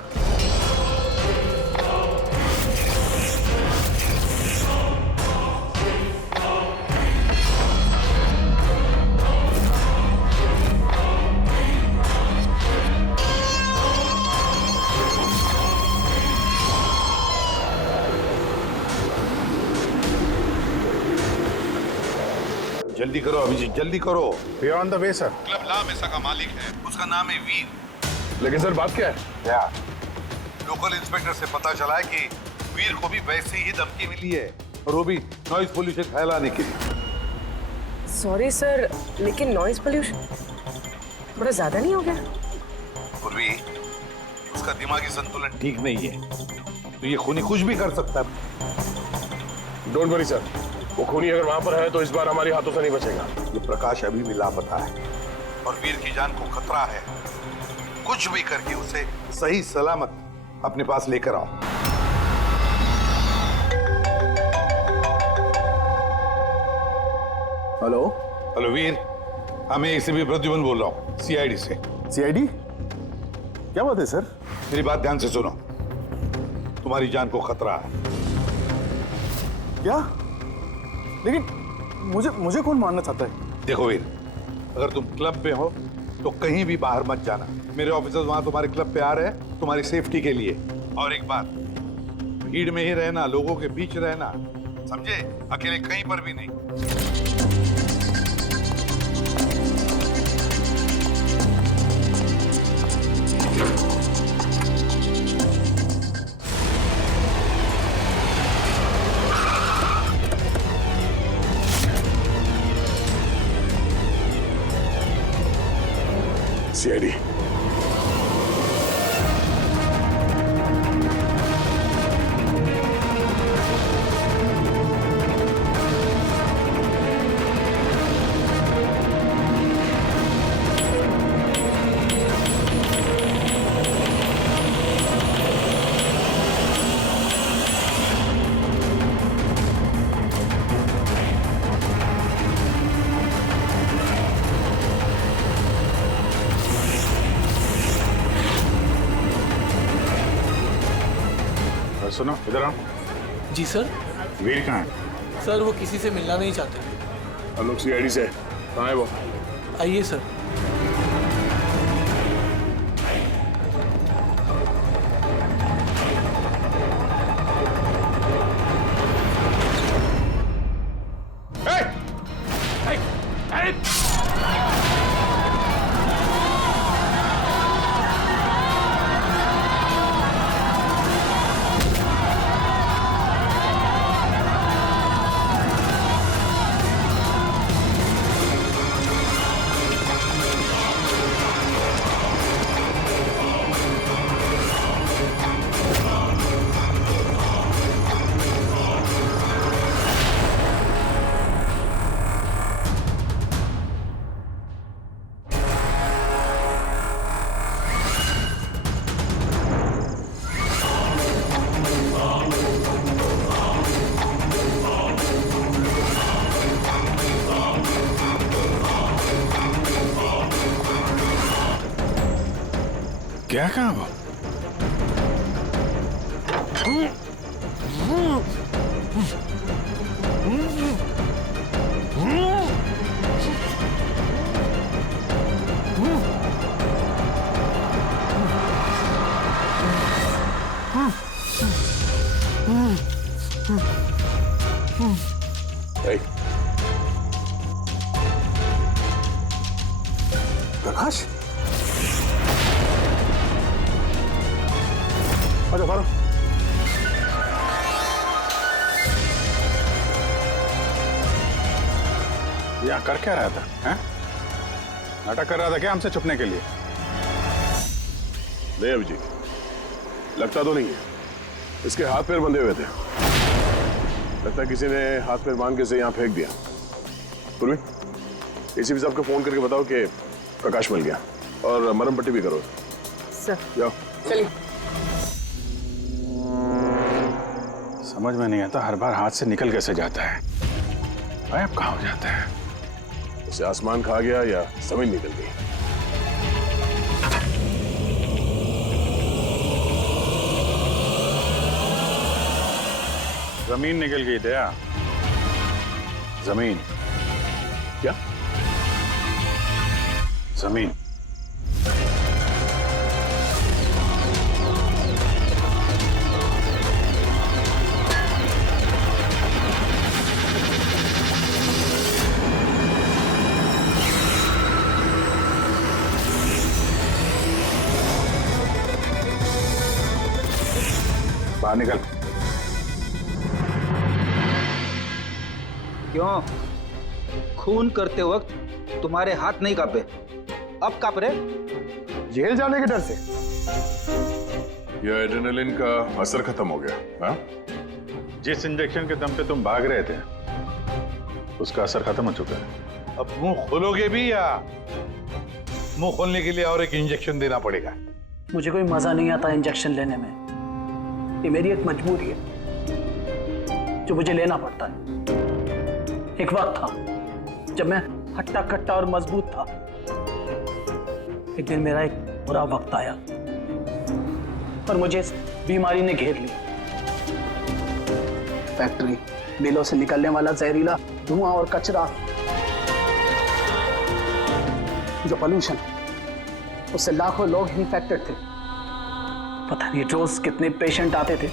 जल्दी करो अभिजीत, जल्दी करो। We are on the way sir. Club La Mesa का मालिक है, उसका नाम है वीर। लेकिन सर बात क्या है? क्या? लोकल इंस्पेक्टर से पता चला है कि वीर को भी वैसे ही धमकी मिली है, और वो भी नॉइज पोल्यूशन फैलाने के लिए। सॉरी सर, लेकिन नॉइज पोल्यूशन बड़ा ज्यादा नहीं हो गया? पूर्वी, उसका दिमागी संतुलन ठीक नहीं है, तो ये खूनी कुछ भी कर सकता है। डोंट वरी सर, वो खूनी अगर वहां पर है तो इस बार हमारे हाथों से नहीं बचेगा। ये प्रकाश अभी भी लापता है और वीर की जान को खतरा है। कुछ भी करके उसे सही सलामत अपने पास लेकर आओ। हेलो हेलो वीर, मैं ACP प्रद्युमन बोल रहा हूँ CID से। CID? क्या बात है सर? मेरी बात ध्यान से सुनो, तुम्हारी जान को खतरा है। क्या? लेकिन मुझे कौन मारना चाहता है? देखो वीर, अगर तुम क्लब पे हो तो कहीं भी बाहर मत जाना। मेरे ऑफिसर्स वहां तुम्हारे क्लब पे आ रहे हैं तुम्हारी सेफ्टी के लिए। और एक बात, भीड़ में ही रहना, लोगों के बीच रहना, समझे? अकेले कहीं पर भी नहीं। CID। सुनो इधर आओ। जी सर। वीर कहाँ है? सर वो किसी से मिलना नहीं चाहते। हम लोग सीआईडी से कहाँ है वो? आइए सर। क्या कहा वो? प्रकाश, आजा बारो। यहाँ कर क्या रहा था? हैं? नाटक कर रहा था क्या हमसे छुपने के लिए? नहीं अभिजीत, लगता तो नहीं है। इसके हाथ पैर बंधे हुए थे। लगता है किसी ने हाथ पैर बांध के इसे यहाँ फेंक दिया। पूर्वी, एसीपी साहब को फोन करके बताओ कि प्रकाश मिल गया और मरहम पट्टी भी करो। सर जाओ। चलिए। समझ में नहीं आता हर बार हाथ से निकल कैसे जाता है, गायब कहाँ हो जाता है? उसे आसमान खा गया या जमीन निकल गई। जमीन निकल गई दया। जमीन क्या? जमीन। बाहर निकल। क्यों? खून करते वक्त तुम्हारे हाथ नहीं कांपे, अब कांप रहे? जेल जाने के डर से? यह एड्रेनलिन का असर खत्म हो गया। हाँ? जिस इंजेक्शन के दम पे तुम भाग रहे थे उसका असर खत्म हो चुका है। अब मुंह खोलोगे भी या मुंह खोलने के लिए और एक इंजेक्शन देना पड़ेगा? मुझे कोई मजा नहीं आता इंजेक्शन लेने में। ये मेरी एक मजबूरी है जो मुझे लेना पड़ता है। एक वक्त था जब मैं हट्टा कट्टा और मजबूत था। एक दिन मेरा एक बुरा वक्त आया और मुझे इस बीमारी ने घेर लिया। फैक्ट्री, मिलों से निकलने वाला जहरीला धुआं और कचरा, जो पोल्यूशन, उससे लाखों लोग इन्फेक्टेड थे। पता नहीं रोज कितने पेशेंट आते थे।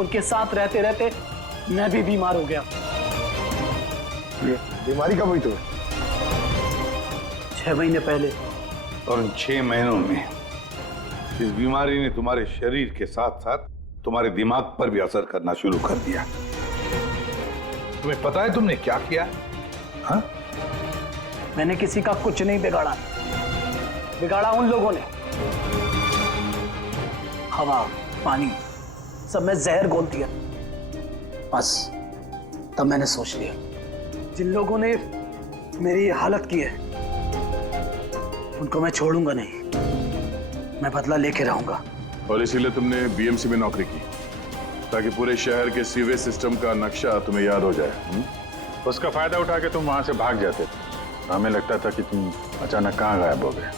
उनके साथ रहते रहते मैं भी बीमार हो गया। ये बीमारी कब हुई तुम्हें? 6 महीने पहले। और उन 6 महीनों में इस बीमारी ने तुम्हारे शरीर के साथ साथ तुम्हारे दिमाग पर भी असर करना शुरू कर दिया। तुम्हें पता है तुमने क्या किया? हाँ? मैंने किसी का कुछ नहीं बिगाड़ा। बिगाड़ा उन लोगों ने। हवा, पानी, सब में जहर घोल दिया। बस तब मैंने सोच लिया, जिन लोगों ने मेरी हालत की है उनको मैं छोड़ूंगा नहीं। मैं बदला लेके रहूंगा। और इसीलिए तुमने बीएमसी में नौकरी की, ताकि पूरे शहर के सीवेज सिस्टम का नक्शा तुम्हें याद हो जाए। उसका फायदा उठा के तुम वहां से भाग जाते थे। हमें लगता था कि तुम अचानक कहाँ गायब हो गए।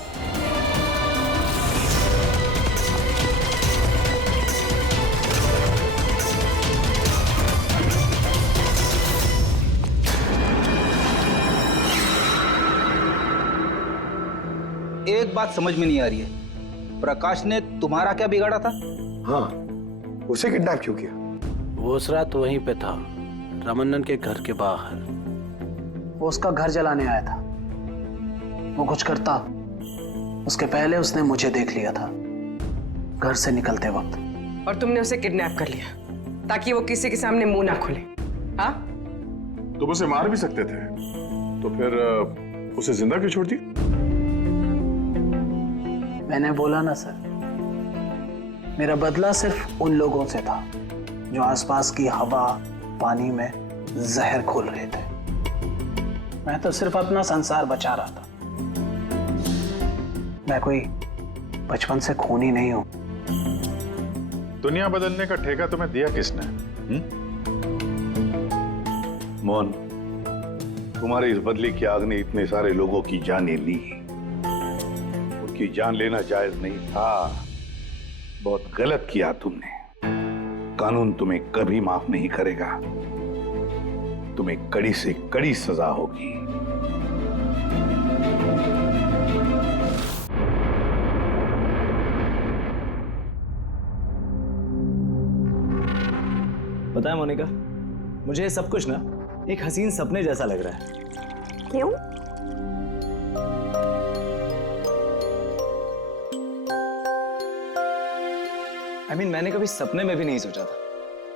बात समझ में नहीं आ रही है, प्रकाश ने तुम्हारा क्या बिगाड़ा था? हाँ, उसे किडनैप क्यों किया? वो उस रात वहीं पे था, रमन्नन के घर के बाहर। वो उसका घर जलाने आया था। वो कुछ करता उसके पहले उसने मुझे देख लिया था घर से निकलते वक्त। और तुमने उसे किडनैप कर लिया ताकि वो किसी के सामने मुंह ना खोले। हाँ, तुम उसे मार भी सकते थे, तो फिर उसे जिंदा क्यों छोड़ दिया? मैंने बोला ना सर, मेरा बदला सिर्फ उन लोगों से था जो आसपास की हवा पानी में जहर घोल रहे थे। मैं तो सिर्फ अपना संसार बचा रहा था। मैं कोई बचपन से खूनी नहीं हूं। दुनिया बदलने का ठेका तुम्हें दिया किसने? मोहन, तुम्हारी इस बदली की आग ने इतने सारे लोगों की जानें ली। उनकी जान लेना जायज नहीं था। बहुत गलत किया तुमने। कानून तुम्हें कभी माफ नहीं करेगा। तुम्हें कड़ी से कड़ी सजा होगी। पता है मोनिका, मुझे ये सब कुछ ना एक हसीन सपने जैसा लग रहा है। क्यों? मैंने कभी सपने में भी नहीं सोचा था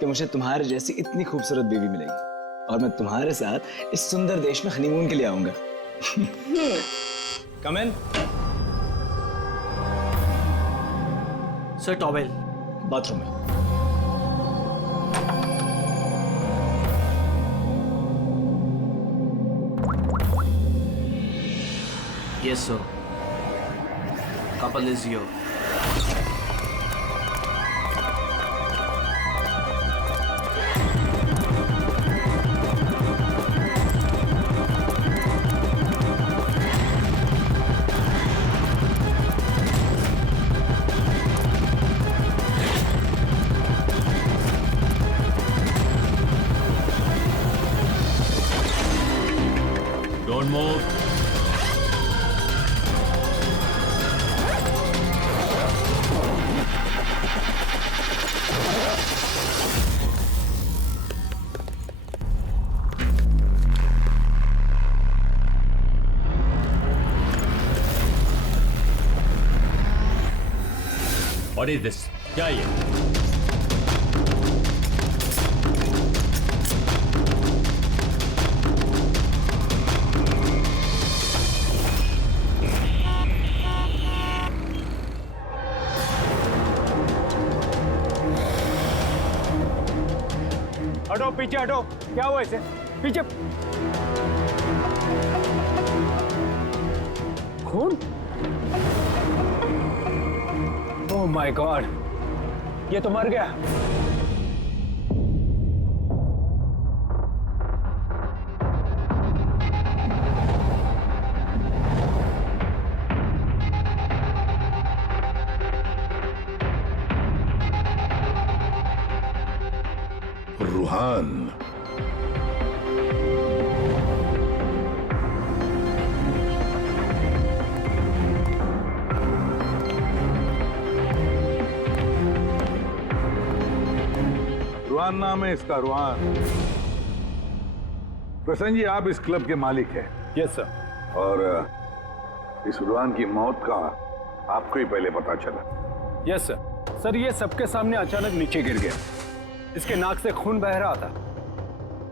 कि मुझे तुम्हारे जैसी इतनी खूबसूरत बीवी मिलेगी और मैं तुम्हारे साथ इस सुंदर देश में हनीमून के लिए आऊंगा। कम इन। सर, टॉवेल बाथरूम में। Yes, sir. Couple is here. Don't move. What is this? क्या ये? हटो, पीछे हटो। क्या हुआ इसे? पीछे। खून? ओह माय गॉड, ये तो मर गया। रूहान, रुहान नाम है इसका, रुहान। प्रसन्न जी, आप इस क्लब के मालिक हैं? Yes sir. और इस रुहान की मौत का आपको ही पहले पता चला? Yes sir. सर, ये सबके सामने अचानक नीचे गिर गया। इसके नाक से खून बह रहा था।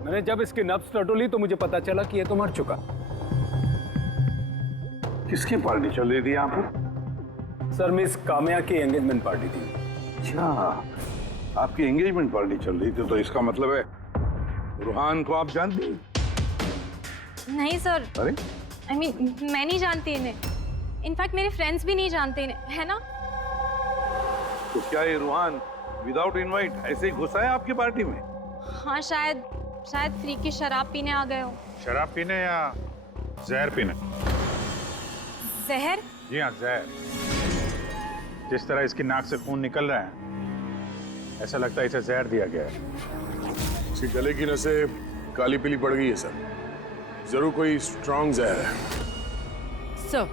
मैंने जब इसकी नब्ज टटोली तो मुझे पता चला कि ये तो मर चुका। किसकी पार्टी चल रही थी यहाँ पर? सर, मिस काम्या की एंगेजमेंट पार्टी थी। अच्छा, आपकी एंगेजमेंट पार्टी चल रही थी, तो इसका मतलब है रूहान को आप जानती हैं? नहीं सर। अरे मैं नहीं जानती इन्हें। इनफैक्ट मेरे फ्रेंड्स भी नहीं जानते इन्हें, है ना? तो क्या ये रूहान विदाउट इनवाइट ऐसे ही घुसा है आपकी पार्टी में? हाँ, शायद फ्री की शराब पीने आ गए हो। शराब पीने या जहर पीने? जहर? जी हाँ, जहर। जिस तरह इसकी नाक से खून निकल रहा है, ऐसा लगता है इसे जहर दिया गया है। इसके गले की नसें काली पीली पड़ गई है सर। जरूर कोई स्ट्रॉन्ग जहर है। सर,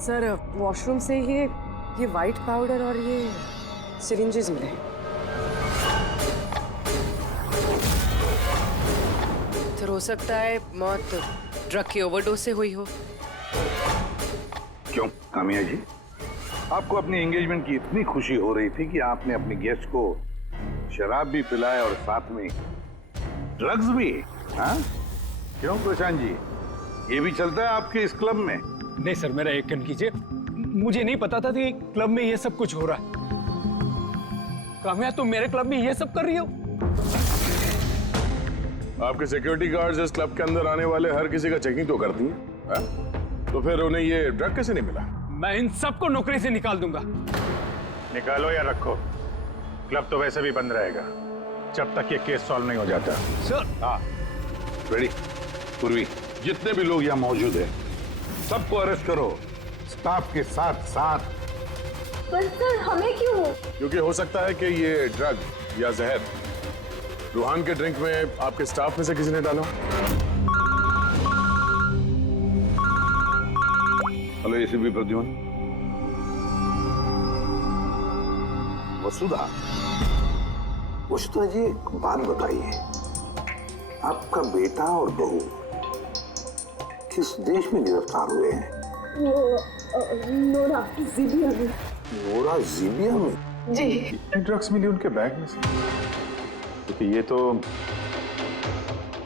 सर वॉशरूम से ये वाइट पाउडर और ये सिरिंजेस मिले। तो हो सकता है मौत ड्रग की ओवरडोज से हुई हो। क्यों कामिया जी, आपको अपनी एंगेजमेंट की इतनी खुशी हो रही थी कि आपने अपने गेस्ट को शराब भी पिलाया और साथ में ड्रग्स भी? हाँ क्यों प्रशांत जी, ये भी चलता है आपके इस क्लब में? नहीं सर, मेरा यकीन कीजिए, मुझे नहीं पता था कि क्लब में ये सब कुछ हो रहा है। कामिया, तुम मेरे क्लब में ये सब कर रही हो? आपके सिक्योरिटी गार्ड्स इस क्लब के अंदर आने वाले हर किसी का चेकिंग तो करती हैं, हाँ? तो फिर उन्हें ये ड्रग कैसे नहीं मिला? मैं इन सबको नौकरी से निकाल दूंगा। निकालो या रखो, क्लब तो वैसे भी बंद रहेगा जब तक ये केस सॉल्व नहीं हो जाता। सर। हाँ रेडी। पूर्वी, जितने भी लोग यहाँ मौजूद हैं सबको अरेस्ट करो, स्टाफ के साथ साथ। पर सर हमें क्यों? क्योंकि हो सकता है कि ये ड्रग या जहर रूहान के ड्रिंक में आपके स्टाफ में से किसी ने डाला। Hello ACP Pradyuman. वसुधा, वसुधा जी एक बात बताइए, आपका बेटा और बहू किस देश में गिरफ्तार हुए हैं? नोरा जीबिया में। नोरा जीबिया में? जी। ड्रग्स मिली उनके बैग में से, क्योंकि ये तो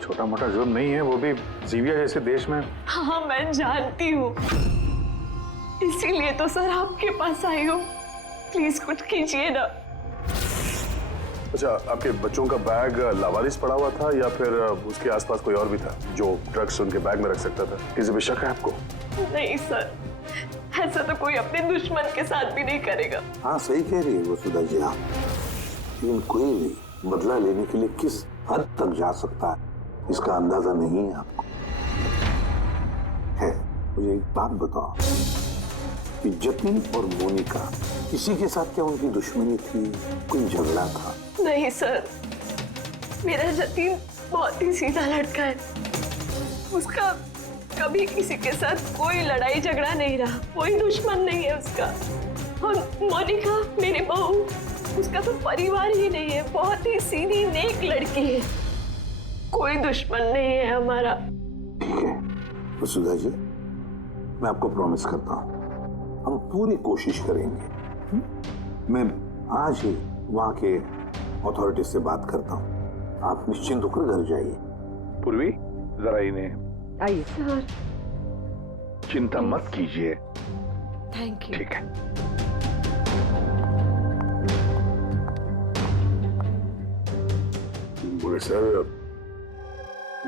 छोटा मोटा जुर्म नहीं है, वो भी जीबिया जैसे देश में। हाँ मैं जानती हूँ, इसीलिए तो सर आपके पास आई हूँ। प्लीज कुछ कीजिए ना। अच्छा, आपके बच्चों का बैग लावारिस पड़ा हुआ था या फिर उसके आसपास कोई और भी था जो ड्रग्स उनके बैग में रख सकता था? किसी पे शक है आपको? नहीं सर, ऐसा तो कोई अपने दुश्मन के साथ भी नहीं करेगा। हाँ सही कह रही है वसुधा जी आप, लेकिन कोई भी बदला लेने के लिए किस हद तक जा सकता है इसका अंदाजा नहीं है आपको। है, मुझे एक बात बताओ कि जतिन और मोनिका किसी के साथ क्या उनकी दुश्मनी थी, कोई झगड़ा था? नहीं सर, मेरा जतिन बहुत ही सीधा लड़का है। उसका कभी किसी के साथ कोई लड़ाई झगड़ा नहीं रहा, कोई दुश्मन नहीं है उसका। और मोनिका मेरी बहू, उसका तो परिवार ही नहीं है, बहुत ही सीधी नेक लड़की है, कोई दुश्मन नहीं है हमारा। ठीक है वसुधा जी, मैं आपको प्रॉमिस करता हूँ हम पूरी कोशिश करेंगे। मैं आज ही वहाँ के अथॉरिटी से बात करता हूँ, आप निश्चिंत होकर घर जाइए। पूर्वी जरा इन्हें आइए सर। चिंता मत कीजिए। Thank you. ठीक है। बोले सर,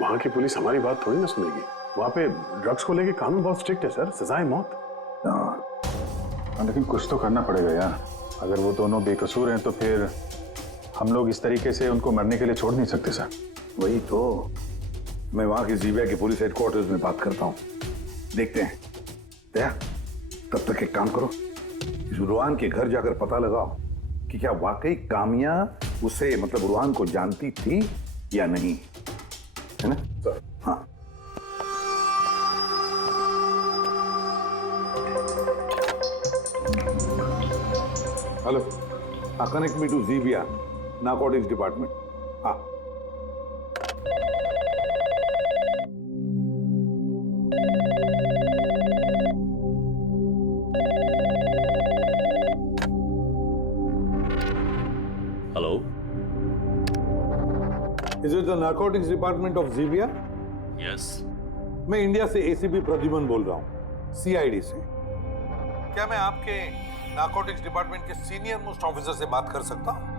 वहां की पुलिस हमारी बात थोड़ी ना सुनेगी। वहां पे ड्रग्स को लेके कानून बहुत स्ट्रिक्ट है सर, सजाए मौत। लेकिन कुछ तो करना पड़ेगा यार, अगर वो दोनों बेकसूर हैं तो फिर हम लोग इस तरीके से उनको मरने के लिए छोड़ नहीं सकते सर। वही तो, मैं वहां की जीबिया के पुलिस हेडक्वार्टर्स में बात करता हूँ, देखते हैं। दया, तब तक एक काम करो, इस रूहान के घर जाकर पता लगाओ कि क्या वाकई कामिया उसे मतलब रूहान को जानती थी या नहीं, है ना सर? हाँ। Hello, connect me to Zibia narcotics department. हाँ। Hello, is it the narcotics department of Zibia? Yes. मैं इंडिया से एसीपी प्रद्युमन बोल रहा हूँ, सीआईडी से। क्या मैं आपके नारकोटिक्स डिपार्टमेंट के सीनियर मोस्ट ऑफिसर से बात कर सकता हूँ?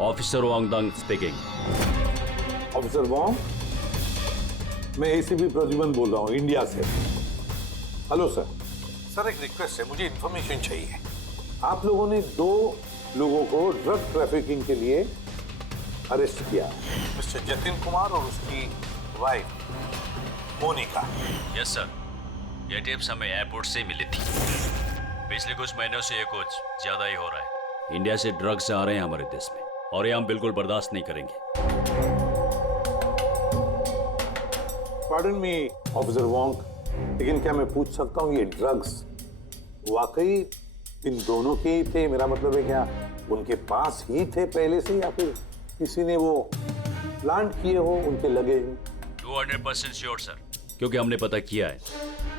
Officer Wangdang speaking. Officer Wang, मैं एसीपी प्रद्युमन बोल रहा हूँ इंडिया से। Hello sir. सर एक रिक्वेस्ट है, मुझे इंफॉर्मेशन चाहिए। आप लोगों ने 2 लोगों को ड्रग ट्रैफिकिंग के लिए अरेस्ट किया, मिस्टर जतिन कुमार और उसकी वाइफ मोनिका। यस सर, ये टिप्स हमें एयरपोर्ट से मिली थी। पिछले कुछ महीनों से ये कुछ ज्यादा ही हो रहा है। इंडिया से ड्रग्स आ रहे हैं हमारे देश में और ये हम बिल्कुल बर्दाश्त नहीं करेंगे। पार्डन मी ऑफिसर वोंग, लेकिन क्या मैं पूछ सकता हूँ ये ड्रग्स वाकई इन दोनों के ही थे? मेरा मतलब है क्या उनके पास ही थे पहले से, या फिर किसी ने वो प्लांट किए हो उनके लगेज में? 200% श्योर सर, क्योंकि हमने पता किया है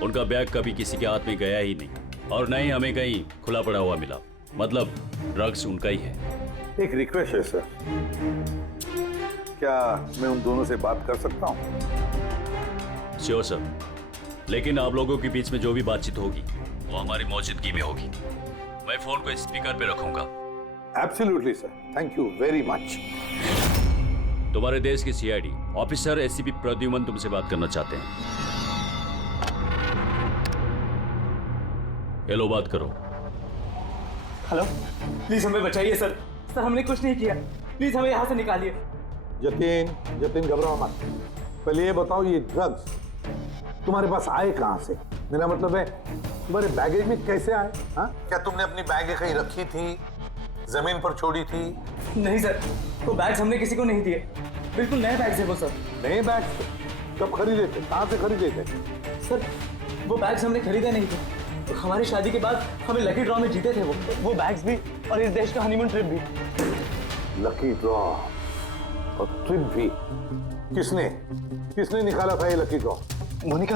उनका बैग कभी किसी के हाथ में गया ही नहीं, और न ही हमें कहीं खुला पड़ा हुआ मिला। मतलब ड्रग्स उनका ही है। एक रिक्वेस्ट है सर, क्या मैं उन दोनों से बात कर सकता हूँ? श्योर सर, लेकिन आप लोगों के बीच में जो भी बातचीत होगी वो हमारी मौजूदगी में होगी। मैं फोन को स्पीकर पे रखूंगा। Absolutely sir, thank you very much. तुम्हारे देश के सीआईडी ऑफिसर एसीपी प्रद्युमन तुमसे बात करना चाहते हैं। हेलो, बात करो। हेलो, प्लीज हमें बचाइए सर। सर हमने कुछ नहीं किया, प्लीज हमें यहाँ से निकालिए। जतिन घबराओ मत। पहले ये बताओ, ये ड्रग्स तुम्हारे पास आए कहाँ से? मेरा मतलब है तुम्हारे बैगेज में कैसे आए? हाँ, क्या तुमने अपनी बैग कहीं रखी थी, जमीन पर छोड़ी थी? नहीं सर, वो बैग्स हमने किसी को नहीं दिए। बिल्कुल नए बैग्स हैं वो सर। नए बैग्स? कब खरीदे थे? कहाँ से खरीदे थे? सर वो बैग्स हमने खरीदे नहीं थे। हमारी शादी के बाद हमें लकी ड्रॉ में जीते थे वो बैग्स भी, और इस देश का हनीमून ट्रिप भी। लकी ड्रॉ और ट्रिप भी? किसने निकाला था ये लकी ड्रॉ? मोनिका,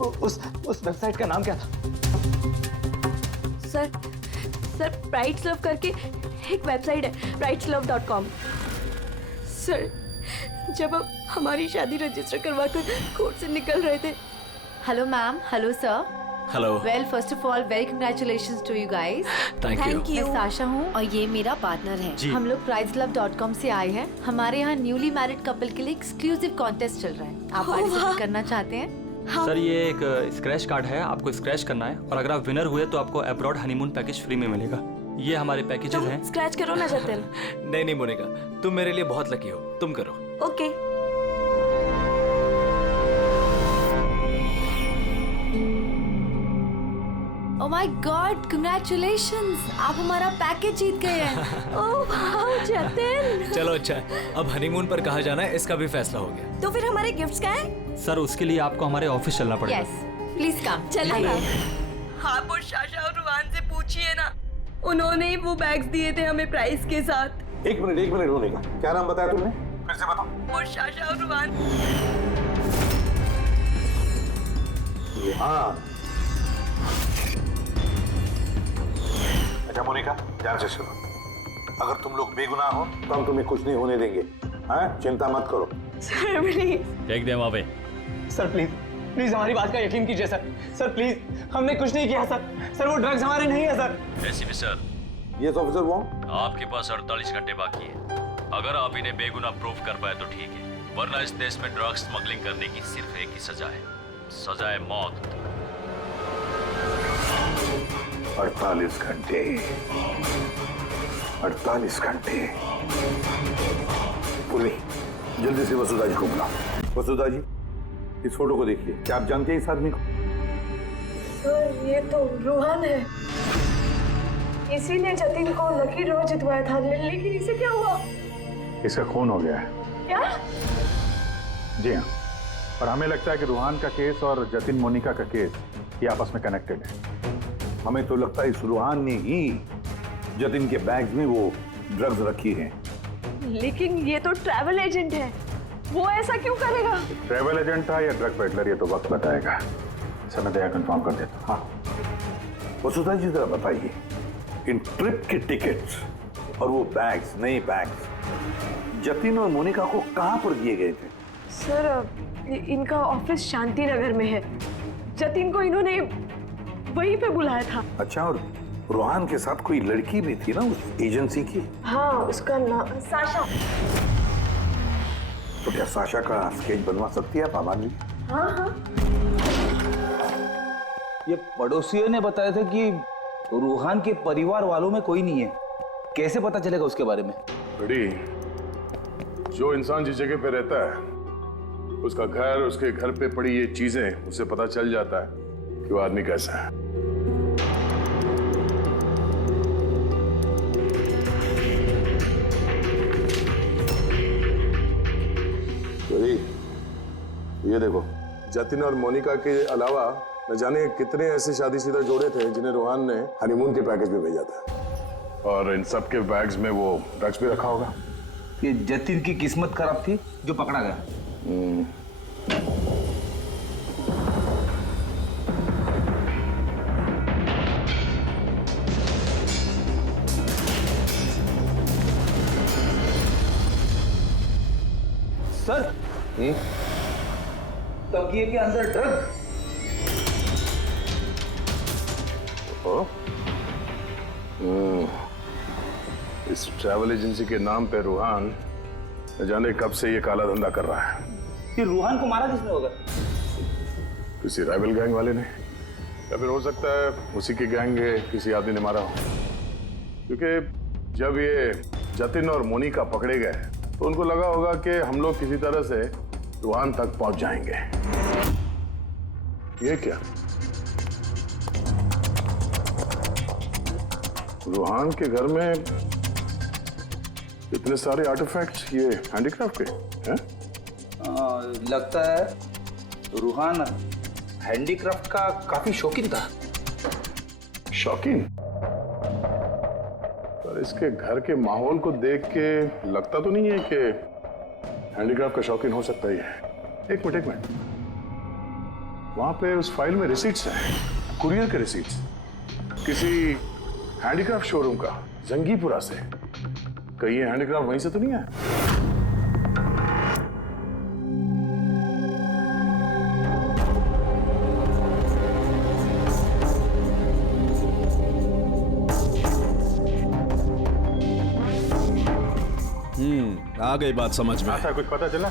उस वेबसाइट का नाम क्या था? सर प्राइड्स लव करके एक वेबसाइट है, prideslove.com। सर जब हम हमारी शादी रजिस्टर करवाकर कोर्ट से निकल रहे थे। Hello ma'am. Hello sir. Hello. Well first of all very congratulations to you guys. Thank you. मैं साशा हूँ और ये मेरा पार्टनर है। हम लोग prideslove.com से आए हैं। हमारे यहाँ न्यूली मैरिड कपल के लिए एक्सक्लूसिव कॉन्टेस्ट चल रहा है। आप पार्टिसिपेट करना चाहते हैं? सर ये एक स्क्रैच कार्ड है, आपको स्क्रैच करना है और अगर आप विनर हुए तो आपको अब्रॉड हनीमून पैकेज फ्री में मिलेगा। ये हमारे पैकेजेस हैं। स्क्रैच करो ना जतिन। नहीं मोनिका, तुम मेरे लिए बहुत लकी हो, तुम करो। Okay. Oh my God, congratulations, आप हमारा पैकेज जीत गए हैं। Oh wow Jatin. चलो अच्छा, अब हनीमून पर कहाँ जाना है इसका भी फैसला हो गया। तो फिर हमारे गिफ्ट्स क्या हैं? सर उसके लिए आपको हमारे ऑफिस चलना पड़ेगा। Yes, please come. चलिए। आप और शाशा और रुहान से पूछिए ना, उन्होंने ही वो बैग्स दिए थे हमें प्राइस के साथ। एक मिनट होने का, क्या नाम बताया तुमने? फिर से बताओ। और शाशा और रुहान। हाँ। अच्छा मोनिका, ध्यान से सुनो, अगर तुम लोग बेगुनाह हो तो हम तुम्हें कुछ नहीं होने देंगे। हाँ, चिंता मत करो। Sir please. फेंक दे वहाँ पे। सर प्लीज हमारी बात का यकीन कीजिए सर प्लीज, हमने कुछ नहीं किया सर वो ड्रग्स हमारे नहीं है sir. ACP sir. Yes officer, वो आपके पास 48 घंटे बाकी है। अगर आप इन्हें बेगुनाह प्रूव कर पाए तो ठीक है, वरना इस देश में ड्रग्स स्मगलिंग करने की सिर्फ एक ही सजा है, सजा है मौत। 48 घंटे। 48 घंटे। पूर्वी, जल्दी से वसुधा जी को बुलाओ। वसुधा जी, इस फोटो को देखिए, क्या आप जानते हैं इस आदमी को? सर ये तो रुहान है, इसी ने जतिन को लकी ड्रॉ जितवाया था, लेकिन इसे क्या हुआ? इसका खून हो गया है। क्या? जी हाँ, और हमें लगता है कि रुहान का केस और जतिन मोनिका का केस ये आपस में कनेक्टेड है। हमें तो लगता है इस रुहान ने ही जतिन के बैग्स में वो ड्रग्स रखी हैं। लेकिन ये तो ट्रैवल एजेंट है, वो ऐसा क्यों करेगा? ट्रैवल एजेंट था या ड्रग पेडलर, ये तो वक्त बताएगा। समय दया कंफर्म कर देता। हाँ, वसुधा जी जरा बताइए, इन ट्रिप के टिकट्स और वो बैग्स, नए बैग्स जतिन और मोनिका को कहाँ पर दिए गए थे? सर इनका ऑफिस शांति नगर में है, जतिन को इन्होंने वहीं पे बुलाया था। अच्छा, और रुहान के साथ कोई लड़की भी थी ना उस एजेंसी की? हाँ, उसका नाम साशा। तो क्या साशा का स्केच बनवा सकती है आप आबादी? हाँ। ये पड़ोसियों ने बताया था कि रूहान के परिवार वालों में कोई नहीं है, कैसे पता चलेगा उसके बारे में? बड़ी, जो इंसान जिस जगह पे रहता है उसका घर, उसके घर पे पड़ी ये चीजें, उससे पता चल जाता है कि वो आदमी कैसा है। ये देखो, जतिन और मोनिका के अलावा न जाने कितने ऐसे शादीशुदा जोड़े थे जिन्हें रूहान ने हनीमून के पैकेज में भेजा था। और इन सब के बैग्स में वो ड्रग्स भी रखा होगा। ये जतिन की किस्मत खराब थी जो पकड़ा गया। सर तकिए के अंदर ड्रग्स। इस ट्रैवल एजेंसी के नाम पे रूहान न जाने कब से ये काला धंधा कर रहा है। ये रूहान को मारा किसने होगा? किसी राइवल गैंग वाले ने, या फिर हो सकता है उसी की गैंग के किसी आदमी ने मारा हो। क्योंकि जब ये जतिन और मोनिका पकड़े गए तो उनको लगा होगा कि हम लोग किसी तरह से रूहान तक पहुंच जाएंगे। ये क्या? रूहान के घर में इतने सारे आर्टिफैक्ट्स, ये हैंडीक्राफ्ट के हैं? लगता है रूहान हैंडीक्राफ्ट का काफी शौकीन था। शौकीन? पर इसके घर के माहौल को देख के लगता तो नहीं है कि हैंडीक्राफ्ट का शौकीन हो सकता ही है। एक मिनट, वहां पे उस फाइल में रिसीट्स हैं, कुरियर के रिसीट्स, किसी हैंडीक्राफ्ट शोरूम का, जंगीपुरा से। कहीं ये हैंडीक्राफ्ट वहीं से तो नहीं है? आ गई बात समझ में। सर कुछ पता चला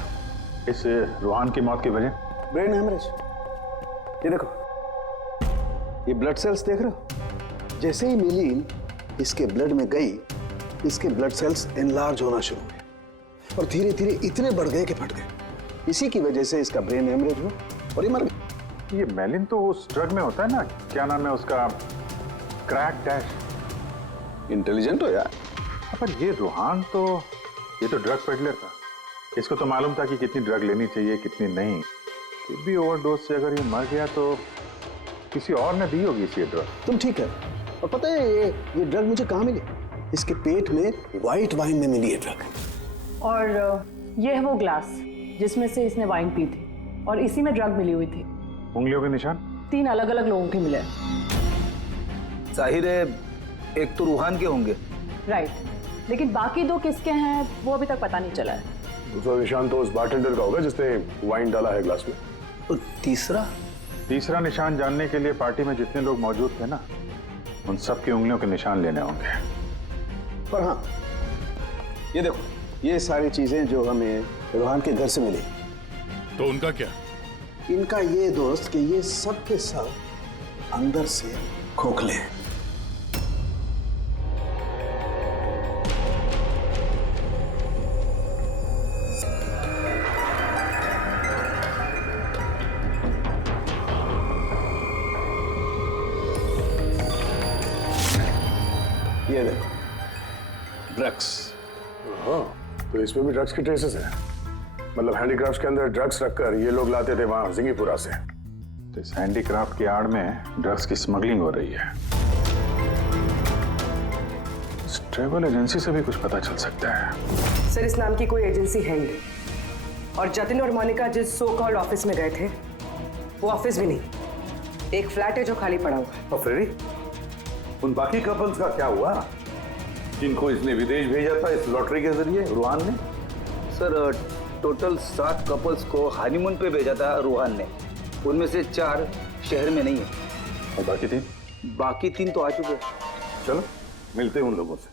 इस रूहान की मौत की वजह? Brain haemorrhage. ये देखो, ये ब्लड सेल्स देख रहे हो? जैसे ही मिलीन इसके ब्लड में गई, इसके ब्लड सेल्स एनलार्ज होना शुरू हुए और धीरे धीरे इतने बढ़ गए कि फट गए। इसी की वजह से इसका ब्रेन हेमरेज हुआ और ये मर गया। ये मेलिन तो उस ड्रग में होता है ना, क्या नाम है उसका, क्रैक डैश। इंटेलिजेंट हो यार। पर ये रूहान तो, ये तो ड्रग पेडलर था। इसको तो मालूम था कि कितनी ड्रग लेनी चाहिए कितनी नहीं। फिर भी ओवरडोज से अगर ये मर गया तो किसी और ने दी होगी इसी ड्रग। तुम ठीक है। और पता है ये ड्रग मुझे कहाँ मिली? इसके पेट में व्हाइट वाइन में मिली है ड्रग। और ये है वो ग्लास जिसमें से इसने वाइन पी थी और इसी में ड्रग मिली हुई थी। उंगलियों के निशान 3 अलग अलग लोगों के मिले। जाहिर है एक तो रूहान के होंगे। राइट, लेकिन बाकी 2 किसके हैं वो अभी तक पता नहीं चला है। दूसरा निशान तो उस बारटेंडर का होगा जिसने वाइन डाला है ग्लास में। और तीसरा निशान जानने के लिए पार्टी में जितने लोग मौजूद थे ना, उन सब की उंगलियों के निशान लेने होंगे। पर हाँ, ये देखो, ये सारी चीजें जो हमें रूहान के घर से मिली, तो उनका क्या? इनका ये दोस्त कि ये सब के सब अंदर से खोखले हैं। ये देखो, ड्रग्स। हाँ, तो इसमें भी ड्रग्स के ट्रेसेस हैं। मतलब हैंडीक्राफ्ट के अंदर ड्रग्स रखकर ये लोग लाते थे वहां जिंगीपुरा से। तो इस हैंडीक्राफ्ट की आड़ में ड्रग्स की स्मगलिंग हो रही है। इस ट्रैवल एजेंसी से भी कुछ पता चल सकता है। सर, इस नाम की कोई एजेंसी है ही नहीं। और जतिन और मोनिका जिस सो कॉल्ड ऑफिस में गए थे, वो ऑफिस भी नहीं, एक फ्लैट है जो खाली पड़ा हुआ है। और फ्रेडी, उन बाकी कपल्स का क्या हुआ जिनको इसने विदेश भेजा था इस लॉटरी के जरिए रूहान ने? सर, टोटल 7 कपल्स को हनीमून पे भेजा था रूहान ने। उनमें से 4 शहर में नहीं है। और बाकी 3? बाकी 3 तो आ चुके हैं। चलो मिलते हैं उन लोगों से।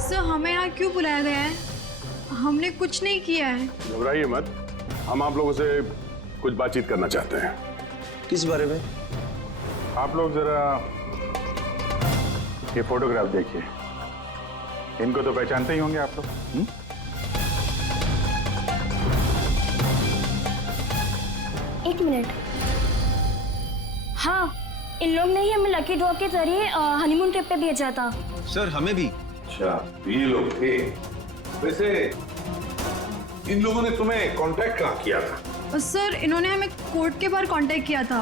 सर, हमें यहाँ क्यों बुलाया गया है? हमने कुछ नहीं किया है। घबराइए मत, हम आप लोगों से कुछ बातचीत करना चाहते हैं। किस बारे में? आप लोग जरा ये फोटोग्राफ देखिए। इनको तो पहचानते ही होंगे आप लोग। एक मिनट। हाँ, इन लोग ने ही हमें लकी ड्रॉ के जरिए हनीमून ट्रिप पे भेजा था। सर, हमें भी। अच्छा, ये लोग थे। वैसे इन लोगों ने तुम्हें कांटेक्ट कहाँ किया था? सर इन्होंने हमें कोर्ट के बाहर कांटेक्ट किया था।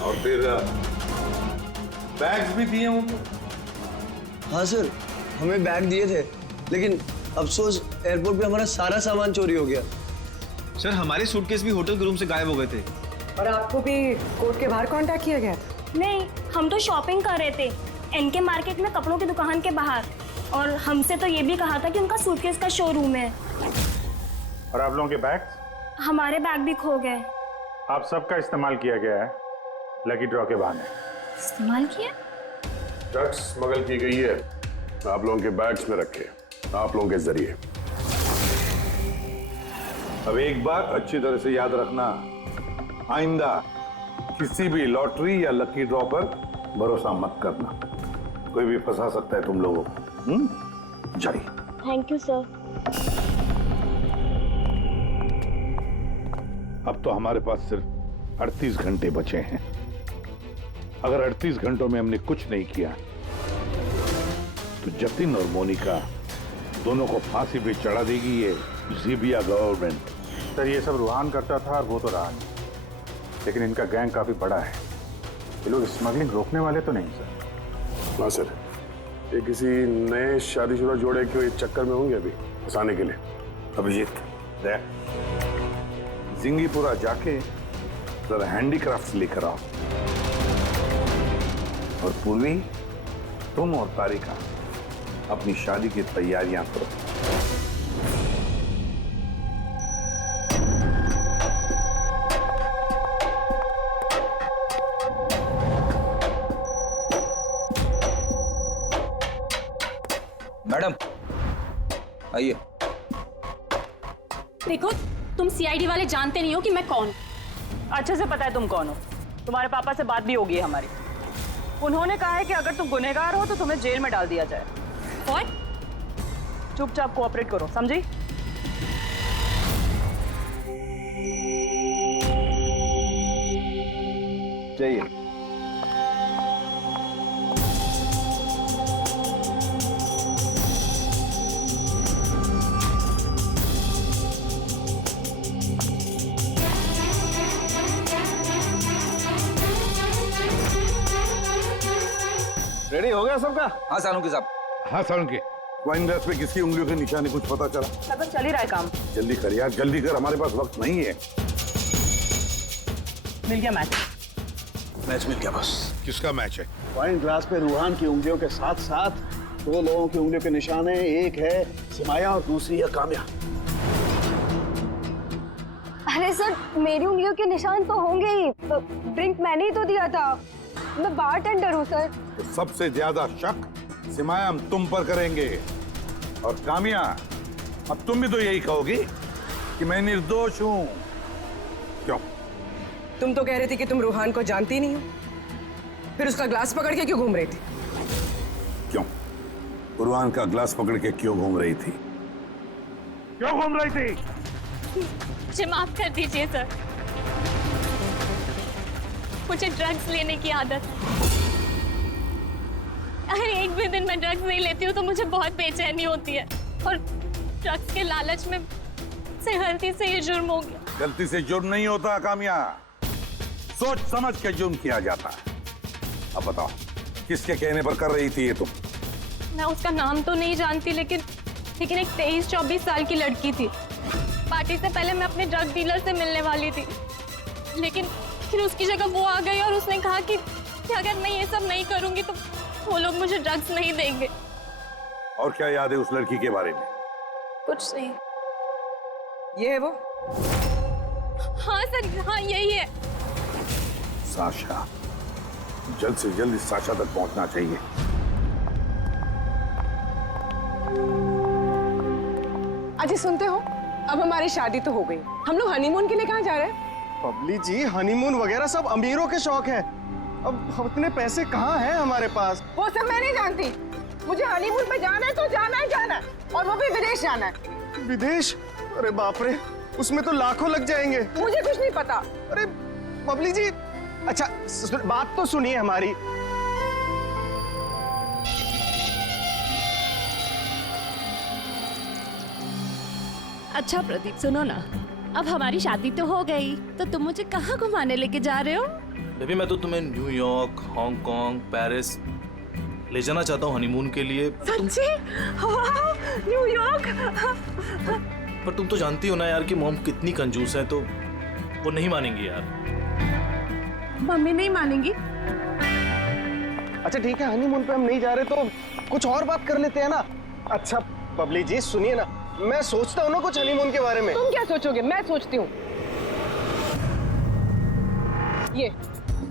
और फिर बैग्स भी दिए होंगे? हाँ सर, हमें बैग दिए थे, लेकिन अफसोस एयरपोर्ट पे हमारा सारा सामान चोरी हो गया। सर हमारे सूटकेस भी होटल के रूम से गायब हो गए थे। और आपको भी कोर्ट के बाहर कांटेक्ट किया गया? नहीं, हम तो शॉपिंग कर रहे थे एनके मार्केट में, कपड़ों की दुकान के बाहर, और हमसे तो ये भी कहा था कि उनका सूटकेस का शोरूम है। और आप लोगों के बैग? हमारे बैग भी खो गए। आप सबका इस्तेमाल किया गया है लकी ड्रॉ के बहाने। इस्तेमाल किया? ड्रग्स स्मगल की गई है आप लोगों के बैग्स में रखे, आप लोगों के जरिए। अब एक बात अच्छी तरह से याद रखना, आइंदा किसी भी लॉटरी या लकी ड्रॉ पर भरोसा मत करना, कोई भी फंसा सकता है तुम लोगों को। जाइए। Thank you sir. अब तो हमारे पास सिर्फ 38 घंटे बचे हैं। अगर 38 घंटों में हमने कुछ नहीं किया तो जतिन और मोनिका दोनों को फांसी पे चढ़ा देगी ये ज़ीबिया गवर्नमेंट। सर ये सब रूहान करता था और वो तो रहा नहीं, लेकिन इनका गैंग काफी बड़ा है। ये लोग स्मगलिंग रोकने वाले तो नहीं सर? हाँ सर, ये किसी नए शादीशुदा जोड़े के चक्कर में होंगे अभी फंसाने के लिए। अभिजीत देख, जिंगीपुरा जाके जरा हैंडीक्राफ्ट लेकर आओ, और पूर्वी तुम और तारिका अपनी शादी की तैयारियां करो। मैडम आइए। देखो, तुम सीआईडी वाले जानते नहीं हो कि मैं कौन हूँ। अच्छे से पता है तुम कौन हो। तुम्हारे पापा से बात भी होगी है हमारी। उन्होंने कहा है कि अगर तुम गुनहगार हो तो तुम्हें जेल में डाल दिया जाए। और चुपचाप कोऑपरेट करो, समझी? जाइए। रेडी हो गया सबका? हाँ सालुंकी साहब। हाँ सालुंकी, वाइन ग्लास पे किसकी उंगलियों के निशाने कुछ पता चला? लगभग चल ही रहा है काम। जल्दी कर यार, जल्दी कर, हमारे पास वक्त नहीं है। मिल गया मैच। मैच मिल गया बस। किसका मैच है? वाइन ग्लास पे रूहान की उंगलियों के साथ साथ दो लोगों की उंगलियों के निशाने, एक है सिमाया और दूसरी है काम्या। अरे सर, मेरी उंगलियों के निशान तो होंगे ही। ड्रिंक मैंने ही तो दिया था, मैं बारटेंडर हूँ सर। तो सबसे ज्यादा शक सिमाया हम तुम पर करेंगे, और कामिया अब तुम भी तो यही कहोगी कि मैं निर्दोष हूँ। क्यों? तुम तो कह रही थी कि तुम रूहान को जानती नहीं हो, फिर उसका ग्लास पकड़ के क्यों घूम रही थी? क्यों? रूहान का ग्लास पकड़ के क्यों घूम रही थी? क्यों घूम रही थी? मुझे माफ कर दीजिए सर, मुझे ड्रग्स लेने की आदत है। अगर एक भी दिन मैं ड्रग्स नहीं लेती हूँ तो मुझे बहुत बेचैनी होती है, और ड्रग्स के लालच में से गलती से ये जुर्म हो गया। गलती से जुर्म नहीं होता कामिया, सोच समझ के जुर्म किया जाता है। अब बताओ, किसके कहने पर कर रही थी ये तुम? मैं उसका नाम तो नहीं जानती, लेकिन एक 23-24 साल की लड़की थी। पार्टी से पहले मैं अपने ड्रग डीलर से मिलने वाली थी, लेकिन फिर उसकी जगह वो आ गई और उसने कहा कि अगर मैं ये सब नहीं करूंगी तो वो लोग मुझे ड्रग्स नहीं देंगे। और क्या याद है उस लड़की के बारे में? कुछ नहीं। ये है वो? हाँ सर, हाँ यही है। साशा, जल्द से जल्द इस साशा तक पहुंचना चाहिए। अजय सुनते हो, अब हमारी शादी तो हो गई, हम लोग हनीमून के लिए कहाँ जा रहे हैं? बबली जी, हनीमून वगैरह सब अमीरों के शौक है। अब इतने पैसे कहाँ हैं हमारे पास? वो सब मैं नहीं जानती। मुझे हनीमून पे जाना है तो जाना है, जाना है, और वो भी विदेश जाना है। विदेश? अरे बाप रे, उसमें तो लाखों लग जाएंगे। मुझे कुछ नहीं पता। अरे बबली जी, अच्छा बात तो सुनिए हमारी। अच्छा प्रदीप, सुनो ना, अब हमारी शादी तो हो गई, तो तुम मुझे कहाँ घुमाने लेके जा रहे हो? बेबी मैं तो तुम्हें न्यूयॉर्क, हांगकांग, पेरिस ले जाना चाहता हूँ हनीमून के लिए। सच्ची? वाह, न्यूयॉर्क। पर तुम तो जानती हो ना यार कि मॉम कितनी कंजूस है, तो वो नहीं मानेंगी यार। मम्मी नहीं मानेंगी? अच्छा ठीक है, हनीमून पे हम नहीं जा रहे तो कुछ और बात कर लेते हैं ना। अच्छा बबली जी सुनिए ना, मैं सोचता हूँ ना कुछ हनीमून के बारे में। तुम क्या सोचोगे, मैं सोचती हूँ। ये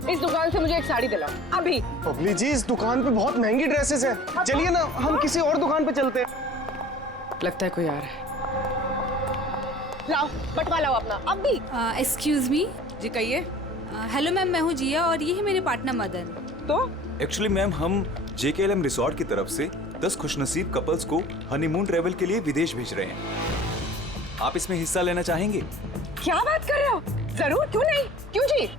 इस दुकान से मुझे एक साड़ी दिलाओ अभी। बबली जी इस दुकान पे बहुत महंगी ड्रेसेस हैं। चलिए ना हम किसी और दुकान पे चलते हैं। लगता है कोई आ रहा है। लाओ बटवा लाओ अपना अभी। Excuse me. जी कहिए। हेलो मैम, मैं हूँ जिया और ये है मेरे पार्टनर मदन। तो एक्चुअली मैम हम JKLM रिसोर्ट की तरफ से 10 खुशनसीब कपल्स को हनीमून ट्रेवल के लिए विदेश भेज रहे हैं। आप इसमें हिस्सा लेना चाहेंगे? क्या बात कर रहे हो? जरूर, क्यों नहीं, क्यों जी?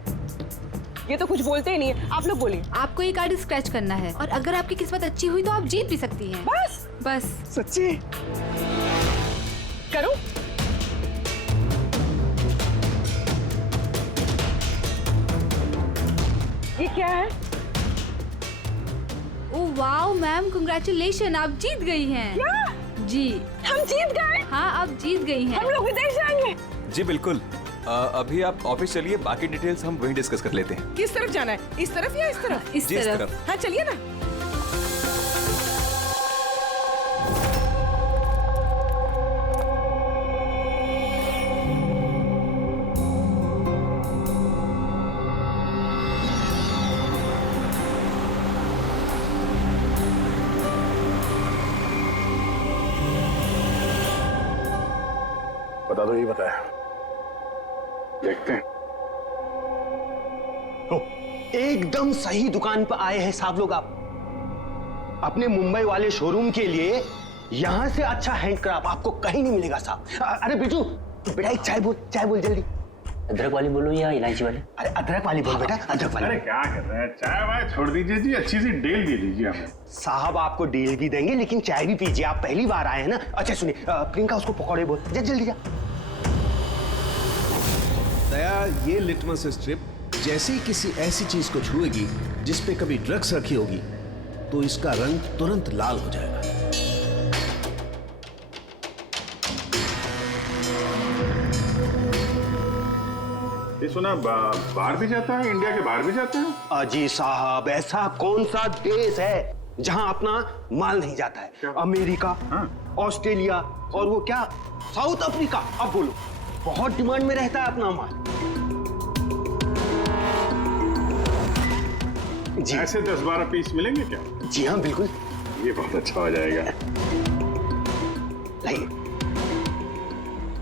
ये तो कुछ बोलते ही नहीं है, आप लोग बोलिए। आपको ये कार्ड स्क्रैच करना है और अगर आपकी किस्मत अच्छी हुई तो आप जीत भी सकती हैं। बस सच्ची? करो। ये क्या है? ओह वाओ मैम, कांग्रेचुलेशन, आप जीत गई हैं। क्या? जी हम जीत गए? हाँ आप जीत गई हैं। हम लोग विदेश जाएंगे? जी बिल्कुल। अभी आप ऑफिस चलिए, बाकी डिटेल्स हम वहीं डिस्कस कर लेते हैं। किस तरफ जाना है, इस तरफ या इस तरफ? इस तरफ। हाँ चलिए ना। बता दो, ये बताया। देखते हैं। एकदम सही दुकान पर आए हैं साहब लोग। आप अपने मुंबई वाले शोरूम के लिए यहाँ से अच्छा हैंडक्राफ्ट आपको कहीं नहीं मिलेगा साहब। अरे बिजू बेटा एक चाय बोल जल्दी। अदरक वाली बोलो या इलायची वाली? अरे अदरक वाली बोल बेटा, अदरक वाली। अरे क्या कर रहे हैं, चाय वाय छोड़ दीजिए जी, अच्छी सी डील दे दीजिए हमें। साहब आपको डील भी देंगे लेकिन चाय भी पीजिए, आप पहली बार आए हैं ना। अच्छा सुनिए, प्रियंका उसको पकौड़े बोल, जल्दी जा। दया, ये लिटमस स्ट्रिप जैसे ही किसी ऐसी चीज को छुएगी जिस पे कभी ड्रग्स रखी होगी तो इसका रंग तुरंत लाल हो जाएगा। ये सुना बाहर भी जाता है, इंडिया के बाहर भी जाता है? जी साहब, ऐसा कौन सा देश है जहां अपना माल नहीं जाता है? अमेरिका, ऑस्ट्रेलिया और वो क्या साउथ अफ्रीका। अब बोलो, बहुत डिमांड में रहता है अपना माल। जी ऐसे 10-12 पीस मिलेंगे क्या? जी हाँ बिल्कुल। ये बहुत अच्छा हो जाएगा। लाइए।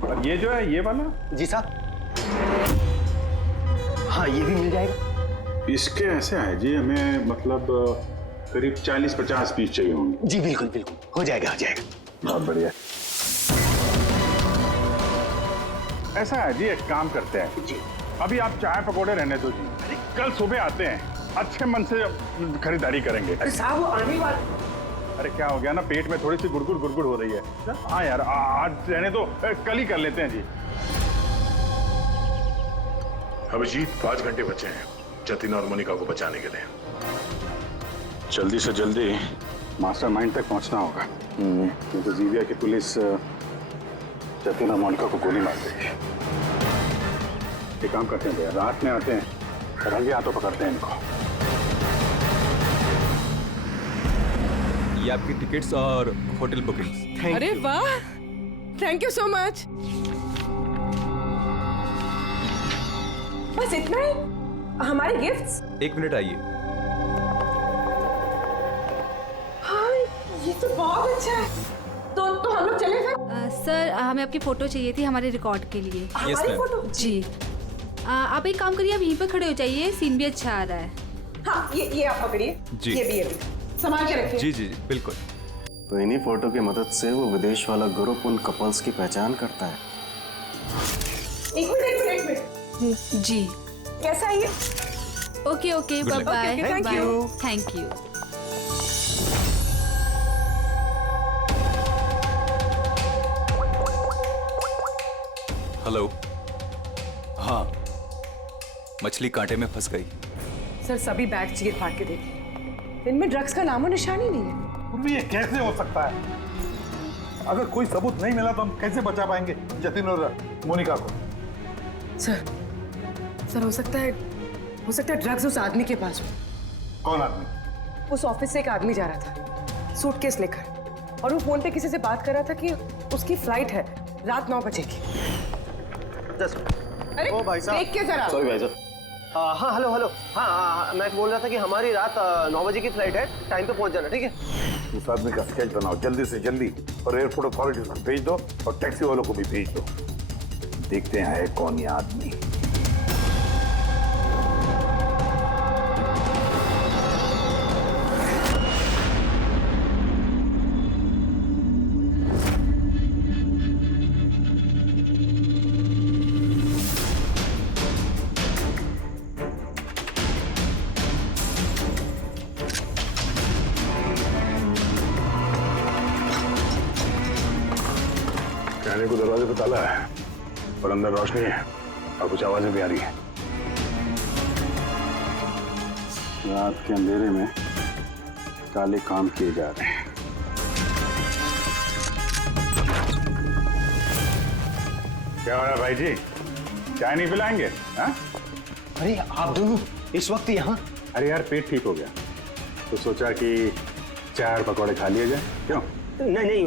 और ये जो है ये वाला? जी साहब। हाँ ये भी मिल जाएगा। इसके ऐसे है जी, हमें मतलब करीब 40-50 पीस चाहिए होंगे। जी बिल्कुल बिल्कुल, हो जाएगा। बहुत बढ़िया। ऐसा है जी, एक काम करते हैं जी, अभी आप चाय पकौड़े रहने दो जी, कल सुबह आते हैं, अच्छे मन से खरीदारी करेंगे। अरे साहब वो आने वाले। अरे क्या हो गया ना, पेट में थोड़ी सी गुड़गुड़ हो रही है। हाँ यार आज रहने दो, कल ही कर लेते हैं जी। अभिजीत 5 घंटे बचे हैं जतिन और मोनिका को बचाने के लिए। जल्दी से जल्दी मास्टरमाइंड तक पहुंचना होगा, नहीं तो जीविया की पुलिस जतिन और मोनिका को गोली मार देगी। एक काम करते हैं भैया, रात में आते हैं, रंगे हाथों पकड़ते हैं इनको। ये आपकी टिकट्स और होटल बुकिंग्स। अरे वाह, थैंक यू सो मच। बस इतना ही? हमारे गिफ्ट्स? 1 मिनट आइए। हाँ ये तो बहुत अच्छा है। तो हम लोग चले फिर? सर हमें आपकी फोटो चाहिए थी हमारे रिकॉर्ड के लिए। हमारी फोटो? जी। आप एक काम करिए, आप यहीं पर खड़े हो जाइए, सीन भी अच्छा आ रहा है। हाँ ये आप पकड़िए। जी। ये भी संभाल के रखिए। जी जी बिल्कुल। तो इन्हीं फोटो की मदद से वो विदेश वाला ग्रुप उन कपल्स की पहचान करता है। एक मिनट। जी। कैसा है ये? Okay bye bye. Thank you. Hello. हाँ, मछली कांटे में फंस गई। सर सभी बैग चीर फाड़ के देखिए, इनमें ड्रग्स का नामो निशान ही नहीं है। पूर्वी, ये कैसे हो सकता है? अगर कोई सबूत नहीं मिला तो हम कैसे बचा पाएंगे जतिन और मोनिका को? सर हो सकता है ड्रग्स उस आदमी के पास हो। कौन आदमी? उस ऑफिस से एक आदमी जा रहा था सूटकेस लेकर, और वो फोन पे किसी से बात कर रहा था कि उसकी फ्लाइट है रात 9 बजे की। अरे ओ भाई साहब, देख के जरा। सॉरी भाई साहब। हाँ हेलो हेलो। हाँ, मैं बोल रहा था कि हमारी रात 9 बजे की फ्लाइट है, टाइम पे पहुंच जाना, ठीक है? उस आदमी का स्केच बनाओ जल्दी से जल्दी और एयरपोर्ट अथॉरिटीज को भेज दो और टैक्सी वालों को भी भेज दो। देखते हैं है कौन ये आदमी। कहने को दरवाजे पे ताला है और अंदर रोशनी है और कुछ आवाजें भी आ रही है। रात के अंधेरे में काले काम किए जा रहे हैं। क्या हो रहा है भाई जी? चाय नहीं पिलाएंगे? हाँ? अरे आप दोनों इस वक्त यहाँ? अरे यार, पेट ठीक हो गया तो सोचा कि चाय और पकौड़े खा लिए जाए। क्यों? नहीं,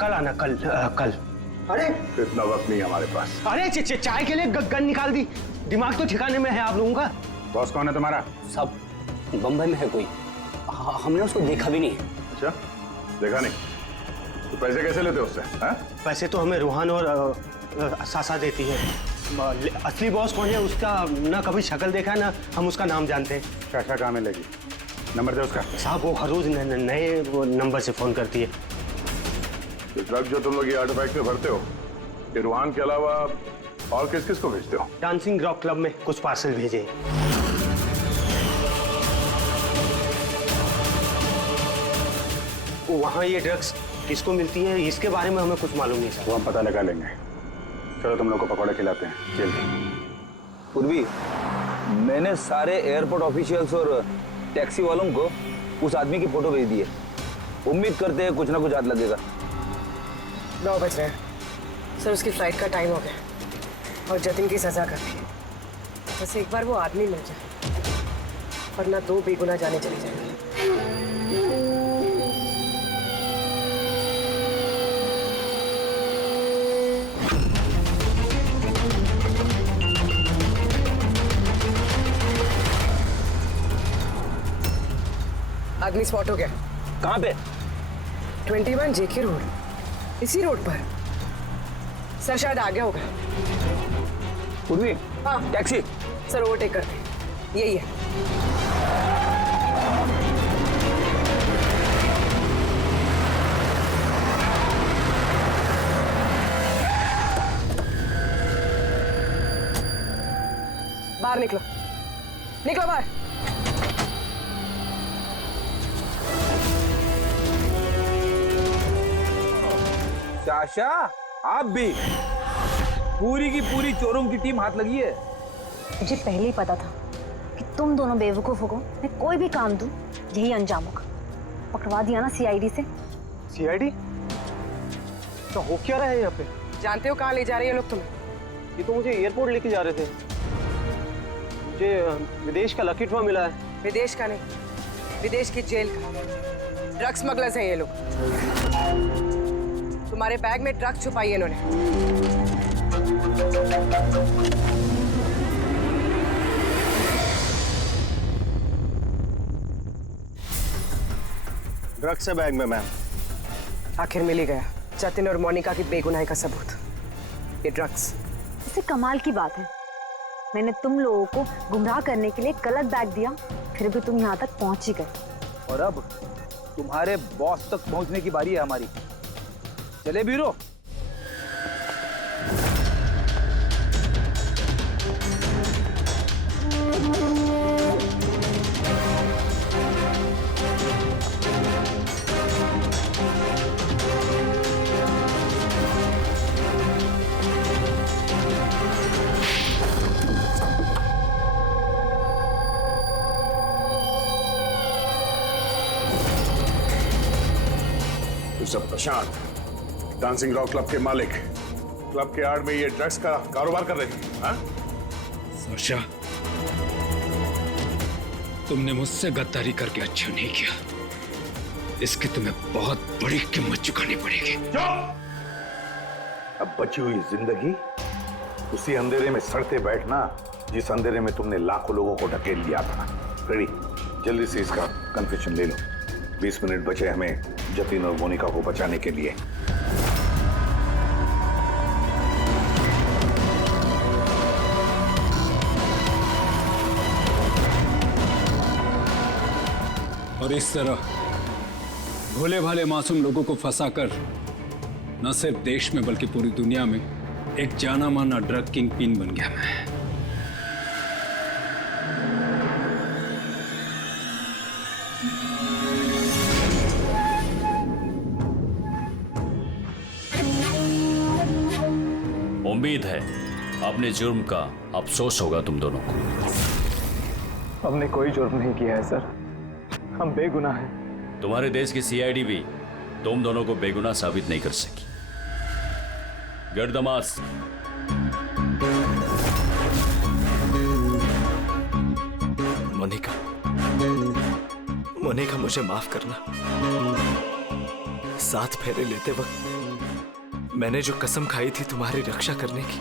कल आना, कल। अरे इतना वक्त नहीं हमारे पास। अरे चाय के लिए गन निकाल दी। दिमाग तो ठिकाने में है आप लोगों का। बॉस कौन है तुम्हारा? सब बम्बई में है कोई, हमने उसको देखा भी नहीं। अच्छा, देखा नहीं? तो पैसे कैसे लेते हो उससे? पैसे तो हमें रूहान और सासा देती है। असली बॉस कौन है उसका ना कभी शक्ल देखा है ना हम उसका नाम जानते हैं। शाशा कहाँ मिलेगी? नंबर दे उसका। साहब वो हर रोज नए नंबर से फोन करती है। तो ड्रग जो तुम लोग ये आर्टिफैक्ट में भरते हो, ये रूहान के अलावा और किस किस को भेजते हो? डांसिंग रॉक क्लब में कुछ पार्सल भेजे। वहाँ ये ड्रग्स किसको मिलती है इसके बारे में हमें कुछ मालूम नहीं सर। वो हम पता लगा लेंगे। चलो तुम लोग को पकौड़े खिलाते हैं, चल। पूर्वी, मैंने सारे एयरपोर्ट ऑफिशियल्स और टैक्सी वालों को उस आदमी की फोटो भेज दी है। उम्मीद करते हैं कुछ ना कुछ हाथ लगेगा। 9 बज रहे हैं सर, उसकी फ्लाइट का टाइम हो गया और जतिन की सजा कर दी। बस एक बार वो आदमी मिल जाए, वरना 2 बेगुनाह जाने चली जाएंगी। आदमी स्पॉट हो गया। कहाँ पे? 21 जेके रोड, इसी रोड पर। सर शायद आ गया होगा। पूर्वी, हाँ टैक्सी। सर ओवरटेक करते, यही है। बाहर निकलो, निकलो बाहर। शाशा, आप भी? पूरी की पूरी चोरों की टीम हाथ लगी है। मुझे पहले ही पता था कि तुम दोनों बेवकूफों को मैं कोई भी काम दूं यही अंजाम होगा। पकड़वा दिया ना सीआईडी से। सीआईडी? तो हो क्या रहा है यहाँ पे? जानते हो कहाँ ले जा रहे हैं लोग तुम्हें? ये तो मुझे एयरपोर्ट लेके जा रहे थे। मुझे विदेश का लकी ड्रॉ मिला है। विदेश का नहीं, विदेश की जेल का। ड्रग्स स्मगलर्स हैं ये लोग। तुम्हारे बैग में ड्रग्स छुपाई है इन्होंने। ड्रग्स है बैग में मैम। आखिर मिल ही गया जतिन और मोनिका की बेगुनाही का सबूत। ये ड्रग्स। इससे कमाल की बात है, मैंने तुम लोगों को गुमराह करने के लिए गलत बैग दिया, फिर भी तुम यहाँ तक पहुंच ही गए। और अब तुम्हारे बॉस तक पहुंचने की बारी है हमारी। चले बीरो। प्रशांत, डांसिंग रॉक क्लब के मालिक, क्लब के आड़ में ये ड्रग्स का कारोबार कर रहे थे, हाँ? वर्षा, तुमने मुझसे गद्दारी करके अच्छा नहीं किया। इसकी तुम्हें बहुत बड़ी कीमत चुकानी पड़ेगी। अब बची हुई जिंदगी उसी अंधेरे में सड़ते बैठना जिस अंधेरे में तुमने लाखों लोगों को ढकेल लिया था। रेडी, जल्दी से इसका कन्फेशन ले लो। 20 मिनट बचे हमें जतिन और मोनिका को बचाने के लिए। और इस तरह भोले भाले मासूम लोगों को फंसाकर न सिर्फ देश में बल्कि पूरी दुनिया में एक जाना माना ड्रग किंग पिन बन गया मैं। उम्मीद है अपने जुर्म का अफसोस होगा तुम दोनों को। हमने कोई जुर्म नहीं किया है सर, हम बेगुनाह हैं। तुम्हारे देश की सीआईडी भी तुम दोनों को बेगुनाह साबित नहीं कर सकी। Get the mask. Monica, Monica मुझे माफ करना। 7 फेरे लेते वक्त मैंने जो कसम खाई थी तुम्हारी रक्षा करने की,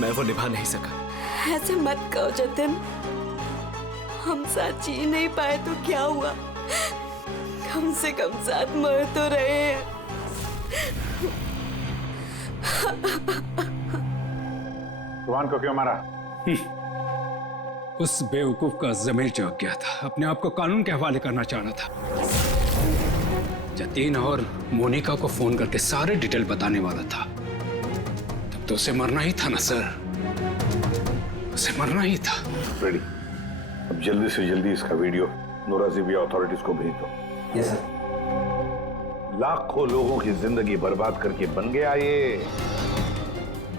मैं वो निभा नहीं सका। ऐसे मत कहो जतिन, हम साथ जी नहीं पाए तो क्या हुआ, कम से कम साथ मर तो रहे हैं। रुहान को क्यों मारा? उस बेवकूफ का ज़मीर जाग गया था, अपने आप को कानून के हवाले करना चाहना था। जतीन और मोनिका को फोन करके सारे डिटेल बताने वाला था। तब तो उसे मरना ही था ना सर, उसे मरना ही था। रेडी, अब जल्दी से जल्दी इसका वीडियो नोराजीबिया अथॉरिटीज को भेज दो। Yes sir. लाखों लोगों की जिंदगी बर्बाद करके बन गया ये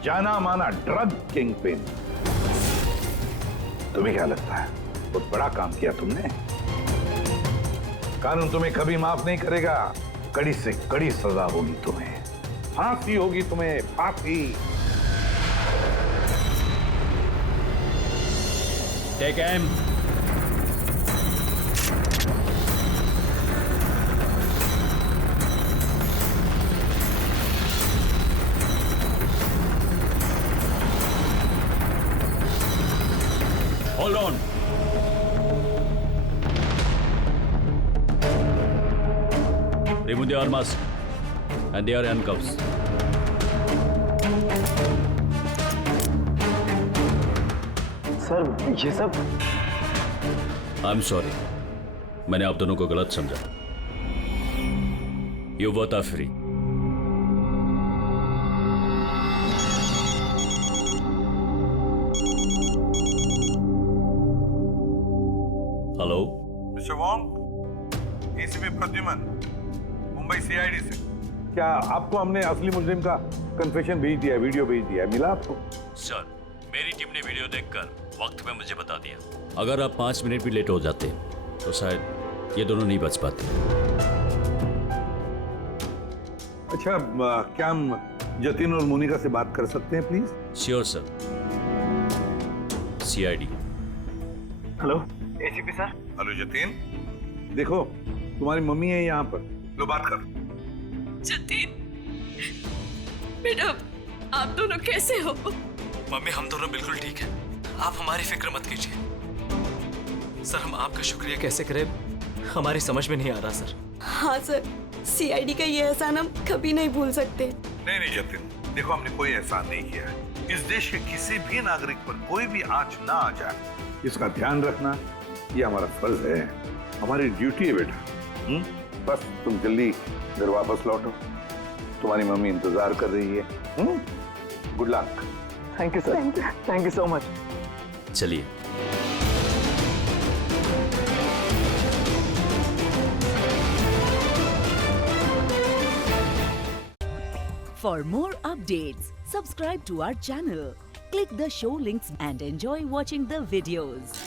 जाना माना ड्रग किंग पिन। तुम्हें क्या लगता है बहुत बड़ा काम किया तुमने? कानून तुम्हें कभी माफ नहीं करेगा, कड़ी से कड़ी सजा होगी तुम्हें, फांसी होगी तुम्हें, फांसी। Take M. Hold on. Remove the arms and their handcuffs. Sir ये सब I'm sorry. मैंने आप दोनों को गलत समझा। You both are free. Hello mister Wong, ACP Pradyuman, Mumbai CID से। क्या आपको हमने असली मुजरिम का कन्फेशन भेज दिया, वीडियो भेज दिया, मिला आपको? सर, मेरी टीम ने वीडियो देखकर वक्त पे मुझे बता दिया। अगर आप 5 मिनट भी लेट हो जाते तो शायद ये दोनों नहीं बच पाते। अच्छा, क्या हम जतिन और मोनिका से बात कर सकते हैं please? Sure sir. CID. Hello ACP sir. Hello Jatin, देखो तुम्हारी मम्मी है यहाँ पर, लो बात कर। जतिन बेटा, आप दोनों कैसे हो? मम्मी हम दोनों बिल्कुल ठीक हैं, आप हमारी फिक्र मत कीजिए। सर हम आपका शुक्रिया कैसे करें हमारी समझ में नहीं आ रहा सर। हाँ सर, सीआईडी का ये एहसान हम कभी नहीं भूल सकते। नहीं जतिन, देखो हमने कोई एहसान नहीं किया है। इस देश के किसी भी नागरिक पर कोई भी आंच ना आ जाए, इसका ध्यान रखना ये हमारा फर्ज है, हमारी ड्यूटी है बेटा। बस तुम जल्दी घर वापस लौटो, तुम्हारी मम्मी इंतजार कर रही है। Good luck. Thank you sir, thank you so much. चलिए। For more updates, subscribe to our channel, click the show links and enjoy watching the videos.